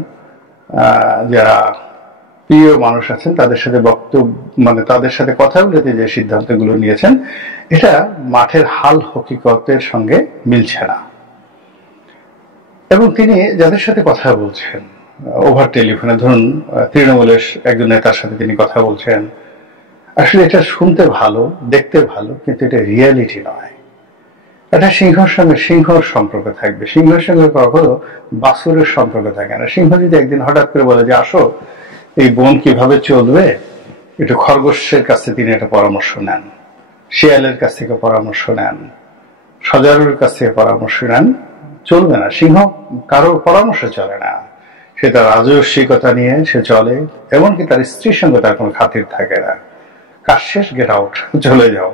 যারা প্রিয় মানুষ আছেন তাদের সাথে তাদের সাথে কথা বলতে যে সিদ্ধান্তগুলো নিয়েছেন, এটা মাঠের হাল হকিকতের সঙ্গে মিলছে না। এবং তিনি যাদের সাথে কথা বলছেন ওভার টেলিফোনে, ধরুন তৃণমূলের একজন নেতার সাথে তিনি কথা বলছেন, আসলে এটা শুনতে ভালো, দেখতে ভালো, কিন্তু এটা রিয়ালিটি নয়। এটা সিংহর সঙ্গে সিংহর সম্পর্ক থাকবে, সিংহের সঙ্গে কখনো বাছুরের সম্পর্ক থাকে না। সিংহ যদি একদিন হঠাৎ করে বলে যে আসো এই বন কিভাবে চলবে, একটু খরগোশের কাছ থেকে তিনি একটা পরামর্শ নেন, শিয়ালের কাছ থেকে পরামর্শ নেন, সজারুর কাছ থেকে পরামর্শ নেন, চলবে না। সিংহ কারোর পরামর্শ চলে না, সে তার রাজস্বিকতা নিয়ে সে চলে, এমনকি তার স্ত্রীর সঙ্গে তার কোনো খাতির থাকে না। কাজ শেষ, গেট আউট, চলে যাও।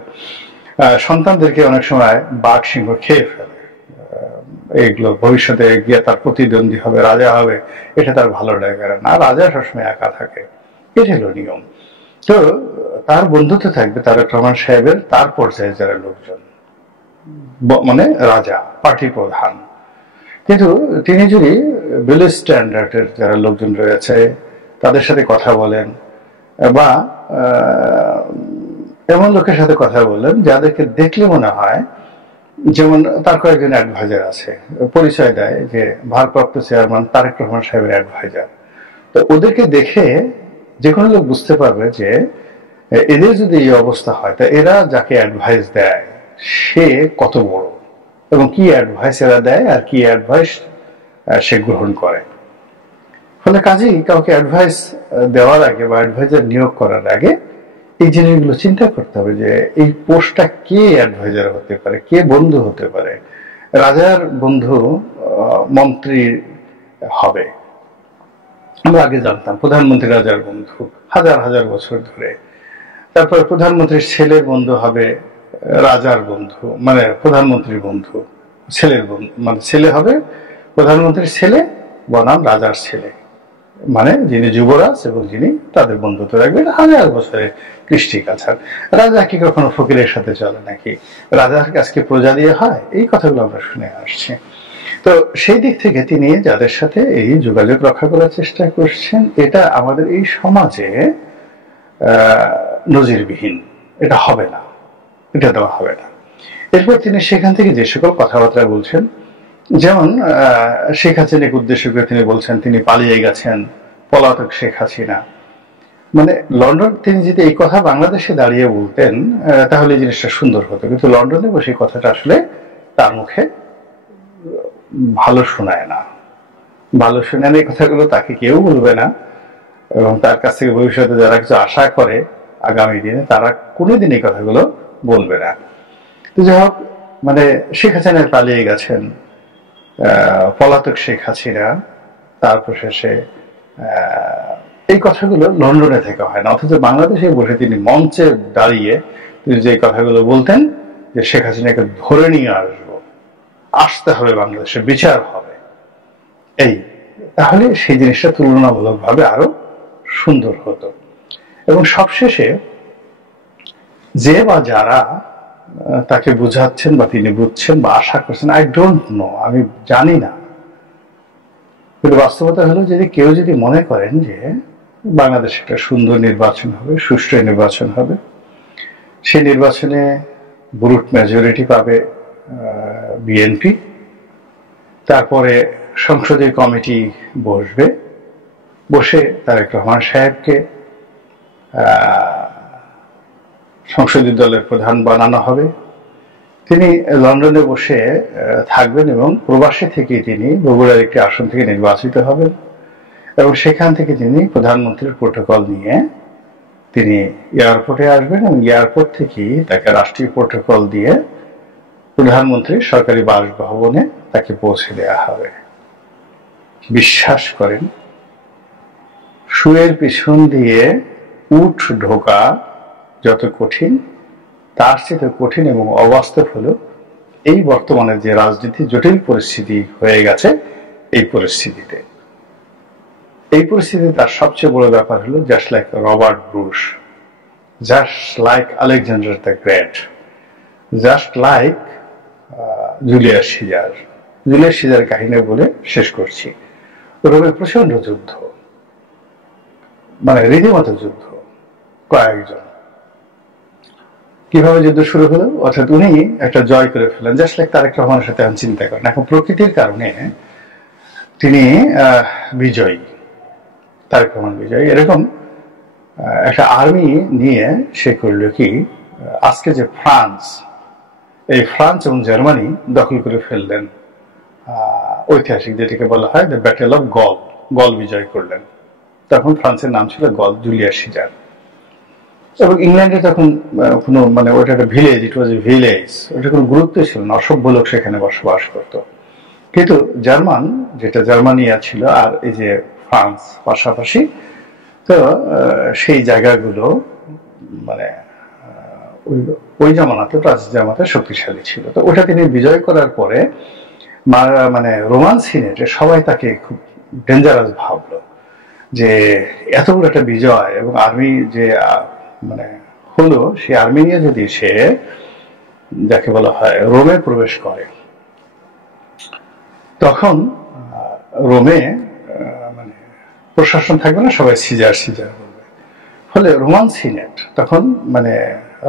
সন্তানদেরকে অনেক সময় বাঘ সিংহ খেয়ে ফেলে, এইগুলো ভবিষ্যতে গিয়ে তার প্রতিদ্বন্দ্বী হবে, রাজা হবে, এটা তার ভালো লাগে না। রাজা সবসময় একা থাকে, এটা হলো নিয়ম। তো তার বন্ধুত্ব থাকবে তারেক রহমান সাহেবের তার পর্যায়ে যারা লোকজন, মানে রাজা, পার্টি প্রধান। কিন্তু তিনি যদি বেলো স্ট্যান্ডার্ডের যারা লোকজন রয়েছে তাদের সাথে কথা বলেন, বা এমন লোকের সাথে কথা বলেন যাদেরকে দেখলে মনে হয়, যেমন তার কয়েকজন অ্যাডভাইজার আছে, পরিচয় দেয় যে ভারপ্রাপ্ত চেয়ারম্যান তারেক রহমান সাহেবের অ্যাডভাইজার, তো ওদেরকে দেখে যে কোনো লোক বুঝতে পারবে যে এদের যদি এই অবস্থা হয়, তা এরা যাকে অ্যাডভাইস দেয় সে কত বড়, এবং কি অ্যাডভাইস এরা দেয় আর কি অ্যাডভাইস সে গ্রহণ করে। ফলে কাজেই কাউকে অ্যাডভাইস দেওয়ার আগে বা অ্যাডভাইজার নিয়োগ করার আগে এই জিনিসগুলো চিন্তা করতে হবে যে এই পোস্টটা কে অ্যাডভাইজার হতে পারে, কে বন্ধু হতে পারে। রাজার বন্ধু মন্ত্রী হবে, আমরা আগে জানতাম প্রধানমন্ত্রী রাজার বন্ধু হাজার হাজার বছর ধরে। তারপর প্রধানমন্ত্রীর ছেলের বন্ধু হবে রাজার বন্ধু, মানে প্রধানমন্ত্রীর বন্ধু, ছেলের বন্ধু, মানে ছেলে হবে প্রধানমন্ত্রীর ছেলে বনাম রাজার ছেলে, মানে যিনি যুবরাজ এবং যিনি তাদের বন্ধুত্ব রাখবেন হাজার বছরের কৃষ্টি কাছার। রাজা কি কখনো ফকিরের সাথে চলে নাকি? রাজার কাছকে প্রজা দিয়ে হয়? এই কথাগুলো আমরা শুনে আসছি। তো সেই দিক থেকে তিনি যাদের সাথে এই যোগাযোগ রক্ষা করার চেষ্টা করছেন, এটা আমাদের এই সমাজে নজিরবিহীন, এটা হবে না, এটা দেওয়া হবে না। এরপর তিনি সেখান থেকে যে সকল কথাবার্তা বলছেন, যেমন শেখ হাসিনাকে উদ্দেশ্য করে তিনি বলছেন তিনি পালিয়ে গেছেন, পলাতক শেখ হাসিনা। মানে লন্ডন, তিনি যদি এই কথা বাংলাদেশে দাঁড়িয়ে বলতেন তাহলে জিনিসটা সুন্দর হতো, কিন্তু লন্ডনে বসে কথাটা আসলে তার মুখে ভালো শোনায় না। ভালো শোনায় না, এই কথাগুলো তাকে কেউ বলবে না, এবং তার কাছ থেকে ভবিষ্যতে যারা কিছু আশা করে আগামী দিনে তারা কোনোদিন এই কথাগুলো বলবে না। তো যাই হোক, মানে শেখ হাসিনা পালিয়ে গেছেন, পলাতক শেখ হাসিনা, তারপর শেষে এই কথাগুলো লন্ডনে থেকে হয় না, অথচ বাংলাদেশে বসে তিনি মঞ্চে দাঁড়িয়ে তিনি যে কথাগুলো বলতেন যে শেখ হাসিনাকে ধরে নিয়ে আসতে হবে, বাংলাদেশে বিচার হবে, এই তাহলে সেই জিনিসটা তুলনামূলকভাবে আরো সুন্দর হতো। এবং সবশেষে যে বা যারা তাকে বুঝাচ্ছেন বা তিনি বুঝছেন বা আশা করছেন, আই ডোন্ট নো, আমি জানি না, কিন্তু বাস্তবতা হলো যদি কেউ যদি মনে করেন যে বাংলাদেশে একটা সুন্দর নির্বাচন হবে, সুষ্ঠু নির্বাচন হবে, সেই নির্বাচনে ব্রুট মেজরিটি পাবে বিএনপি, তারপরে সংসদীয় কমিটি বসবে, বসে তারেক রহমান সাহেবকে সংসদীয় দলের প্রধান বানানো হবে, তিনি লন্ডনে বসে থাকবেন এবং প্রবাসী থেকে তিনি বগুড়ার একটি আসন থেকে নির্বাচিত হবেন, এবং সেখান থেকে তিনি প্রধানমন্ত্রীর প্রোটোকল নিয়ে তিনি এয়ারপোর্টে আসবেন, এবং এয়ারপোর্ট থেকেই তাকে রাষ্ট্রীয় প্রোটোকল দিয়ে প্রধানমন্ত্রীর সরকারি বাসভবনে তাকে পৌঁছে দেওয়া হবে। বিশ্বাস করেন, শুয়ের পিছন দিয়ে উঠ ঢোকা যত কঠিন, তার চেয়ে কঠিন এবং অবাস্তব হলো এই বর্তমানে যে রাজনীতি জটিল পরিস্থিতি হয়ে গেছে, এই পরিস্থিতিতে এই পরিস্থিতিতে তার সবচেয়ে বড় ব্যাপার হলো just like Robert Bruce, just like Alexander the Great, just like Julius Caesar. Julius সিজারের কাহিনী বলে শেষ করছি। রোমে প্রচন্ড যুদ্ধ, মানে রীতিমতো যুদ্ধ, কয়েকজন। কিভাবে যুদ্ধ শুরু হলো? অর্থাৎ উনি একটা জয় করে ফেলেন, জাস্ট লাইক তারেক রহমানের সাথে আমি চিন্তা করেন। এখন প্রকৃতির কারণে তিনি বিজয়ী, তারেক রহমান বিজয়ী। এরকম একটা আর্মি নিয়ে সে করলো কি, আজকে যে ফ্রান্স, এই ফ্রান্স এবং জার্মানি দখল করে ফেললেন। ঐতিহাসিক যেটিকে বলা হয় দ্য ব্যাটেল অফ গল, গল বিজয় করলেন। তখন ফ্রান্সের নাম ছিল গল, জুলিয়াস সিজার। এবং ইংল্যান্ডে তখন কোনো মানে ওটা একটা village, it was a village, ওটা কোনো গুরুত্ব ছিল না, অসভ্য লোক সেখানে বসবাস করত। কিন্তু জার্মান, যেটা জার্মানিয়া ছিল, আর এই যে ফ্রান্স পাশাপাশি, তো সেই জায়গাগুলো মানে ওই জামানাতে, প্রাচীন জামানাতে শক্তিশালী ছিল। তো ওটা তিনি বিজয় করার পরে মানে রোমান সিনেটে সবাই তাকে খুব ডেঞ্জারাস ভাবলো, যে এত বড় একটা বিজয় এবং আর্মি যে মানে হলো, সেই আর্মি নিয়ে যদি সে, যাকে বলা হয়, রোমে প্রবেশ করে, তখন রোমে মানে প্রশাসন থাকবে না, সবাই সিজার সিজার বলবে। ফলে রোমান সিনেট তখন মানে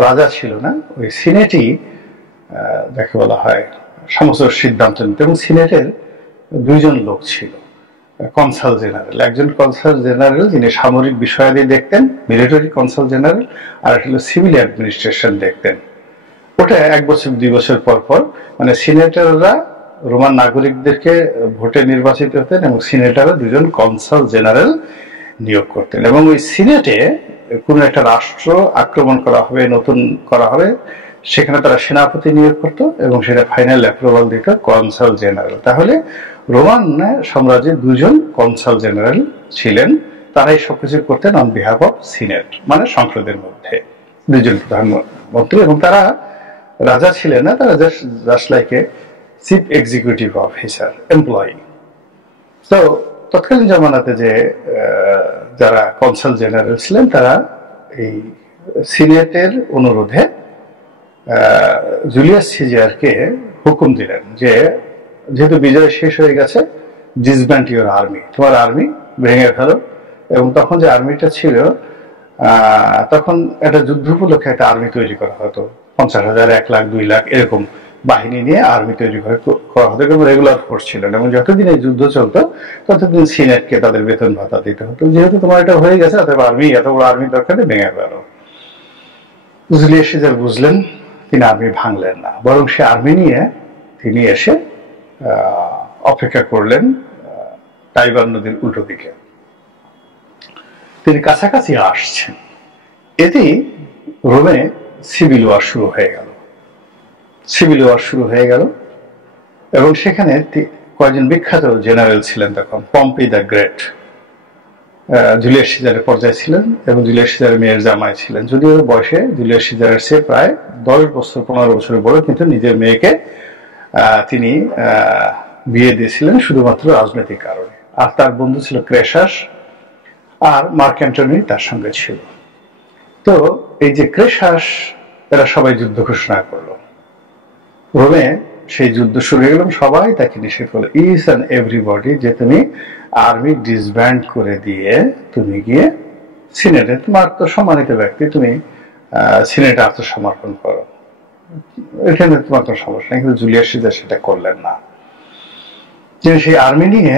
রাজা ছিল না, ওই সিনেটই যাকে বলা হয় সমস্ত সিদ্ধান্ত নিত। এবং সিনেটের দুইজন লোক ছিল, কনসাল জেনারেল, একজন কনসাল জেনারেল যিনি সামরিক বিষয়াদি দেখতেন, মিলিটারি কনসাল জেনারেল, আর একটা হলো সিভিল অ্যাডমিনিস্ট্রেশন দেখতেন। ওটা 1 বছর 2 বছর পর পর মানে সিনেটাররা রোমান নাগরিকদেরকে ভোটে নির্বাচিত হতেন এবং সিনেটাররা দুজন কনসাল জেনারেল নিয়োগ করতেন। এবং ওই সিনেটে কোনো একটা রাষ্ট্র আক্রমণ করা হবে, নতুন করা হবে, সেখানে তারা সেনাপতি নিয়োগ করত এবং সেটা ফাইনাল অ্যাপ্রুভাল দিত কনসাল জেনারেল। তাহলে রোমান সাম্রাজ্যে দুজন কনসাল জেনারেল ছিলেন, তারাই সবকিছু করতেন অন বিহাফ অফ সিনেট, মানে সংসদের মধ্যে দুজন প্রধানমন্ত্রী। এবং তারা রাজা ছিলেন না, তারা just like a chief executive officer, employee. তো তৎকালীন জামানাতে যে যারা কনসাল জেনারেল ছিলেন, তারা এই সিনেটের অনুরোধে জুলিয়াস সিজারকে হুকুম দিলেন যে যেহেতু বিজয় শেষ হয়ে গেছে, ডিসব্যান্ড ইউর আর্মি, তোমার আর্মি ভেঙে ফেলো। এবং তখন যে আর্মিটা ছিল, তখন একটা যুদ্ধ উপলক্ষে একটা আর্মি তৈরি করা হতো, 50,000, 1 লাখ, 2 লাখ এরকম বাহিনী নিয়ে আর্মি তৈরি করা হতো, এবং রেগুলার ফোর্স ছিল না। এবং যতদিন এই যুদ্ধ চলতো ততদিন সিনেটকে তাদের বেতন ভাতা দিতে হতো। যেহেতু তোমার এটা হয়ে গেছে, অতএব আর্মি, এত বড় আর্মি দরকার নেই, ভেঙে ফেলো। জুলিয়াস সিজার বুঝলেন, তিনি আর্মি ভাঙলেন না, বরং সে আর্মি নিয়ে তিনি এসে অপেক্ষা করলেন টাইবার নদীর উল্টো দিকে। তিনি কাছাকাছি আসছেন, এতেই রোমে সিভিল ওয়ার শুরু হয়ে গেল। সিভিল ওয়ার শুরু হয়ে গেল এবং সেখানে কয়েকজন বিখ্যাত জেনারেল ছিলেন তখন। পম্পি দ্য গ্রেট জুলিয়াস সিজারের পর্যায়ে ছিলেন এবং জুলিয়াস সিজারের মেয়ের জামাই ছিলেন। যদিও বয়সে জুলিয়াস সিজারের চেয়ে প্রায় 10 বছর 15 বছরের বড়, কিন্তু নিজের মেয়েকে তিনি বিয়ে দিয়েছিলেন শুধুমাত্র রাজনৈতিক কারণে। আর তার বন্ধু ছিল ক্রেশাস, আর মার্ক অ্যান্টনি তার সঙ্গে ছিল। তো এই যে ক্রেশাস, এরা সবাই যুদ্ধ ঘোষণা করলো রোমে। সেই যুদ্ধ শুরু হয়ে গেল, সবাই তাকে নিষেধ করলো, ইচ অ্যান্ড এভরিবডি, যে তুমি আর্মি ডিসব্যান্ড করে দিয়ে তুমি গিয়ে সিনেটে, তোমার তো সম্মানিত ব্যক্তি, তুমি সিনেটে আত্মসমর্পণ করো, এখানে তোমার কোনো সমস্যা নেই। কিন্তু জুলিয়াস সিজার সেটা করলেন না। তিনি সেই আর্মি নিয়ে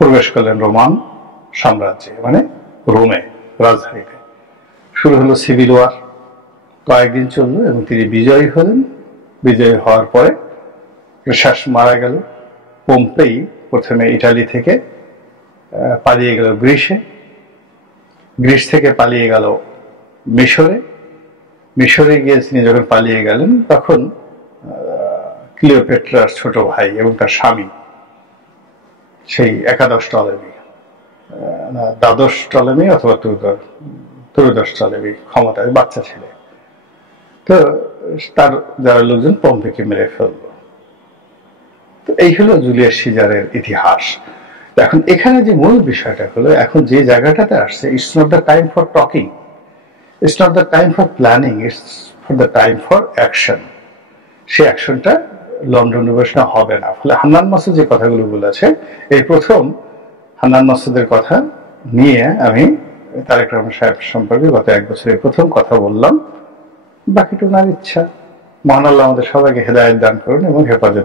প্রবেশ করলেন রোমান সাম্রাজ্যে, মানে রোমে, রাজধানীতে। শুরু হলো সিভিল ওয়ার, কয়েকদিন চলল এবং তিনি বিজয়ী হলেন। বিজয়ী হওয়ার পরে ক্রেশাস মারা গেল। পম্পেই প্রথমে ইটালি থেকে পালিয়ে গেল গ্রিসে, গ্রিস থেকে পালিয়ে গেল মিশরে। মিশরে গিয়ে তিনি যখন পালিয়ে গেলেন, তখন ক্লিওপেট্রার ছোট ভাই এবং তার স্বামী, সেই 11 টলেমি, দ্বাদশ টলেমি অথবা ত্রয়োদশ টলেমি ক্ষমতায় বাচ্চা ছেলে, তো তার যারা লোকজন পম্পেকে মেরে ফেলল। তো এই হলো জুলিয়াস সিজারের ইতিহাস। এখন এখানে যে মূল বিষয়টা হলো, এখন যে জায়গাটাতে আসছে, it's not the time for talking, it's not the time for planning, it's for the time for action. সেই অ্যাকশনটা লন্ডন অধিবেশনে হবে না। ফলে হান্নান মাসুদ যে কথাগুলো বলেছে, এই প্রথম হান্নান মাসুদের কথা নিয়ে আমি তারেক রহমান সাহেব সম্পর্কে গত 1 বছরের প্রথম কথা বললাম। বাকিটা ওনার ইচ্ছা। মহান আল্লাহ আমাদের সবাইকে হেদায়েত দান করুন এবং হেফাজত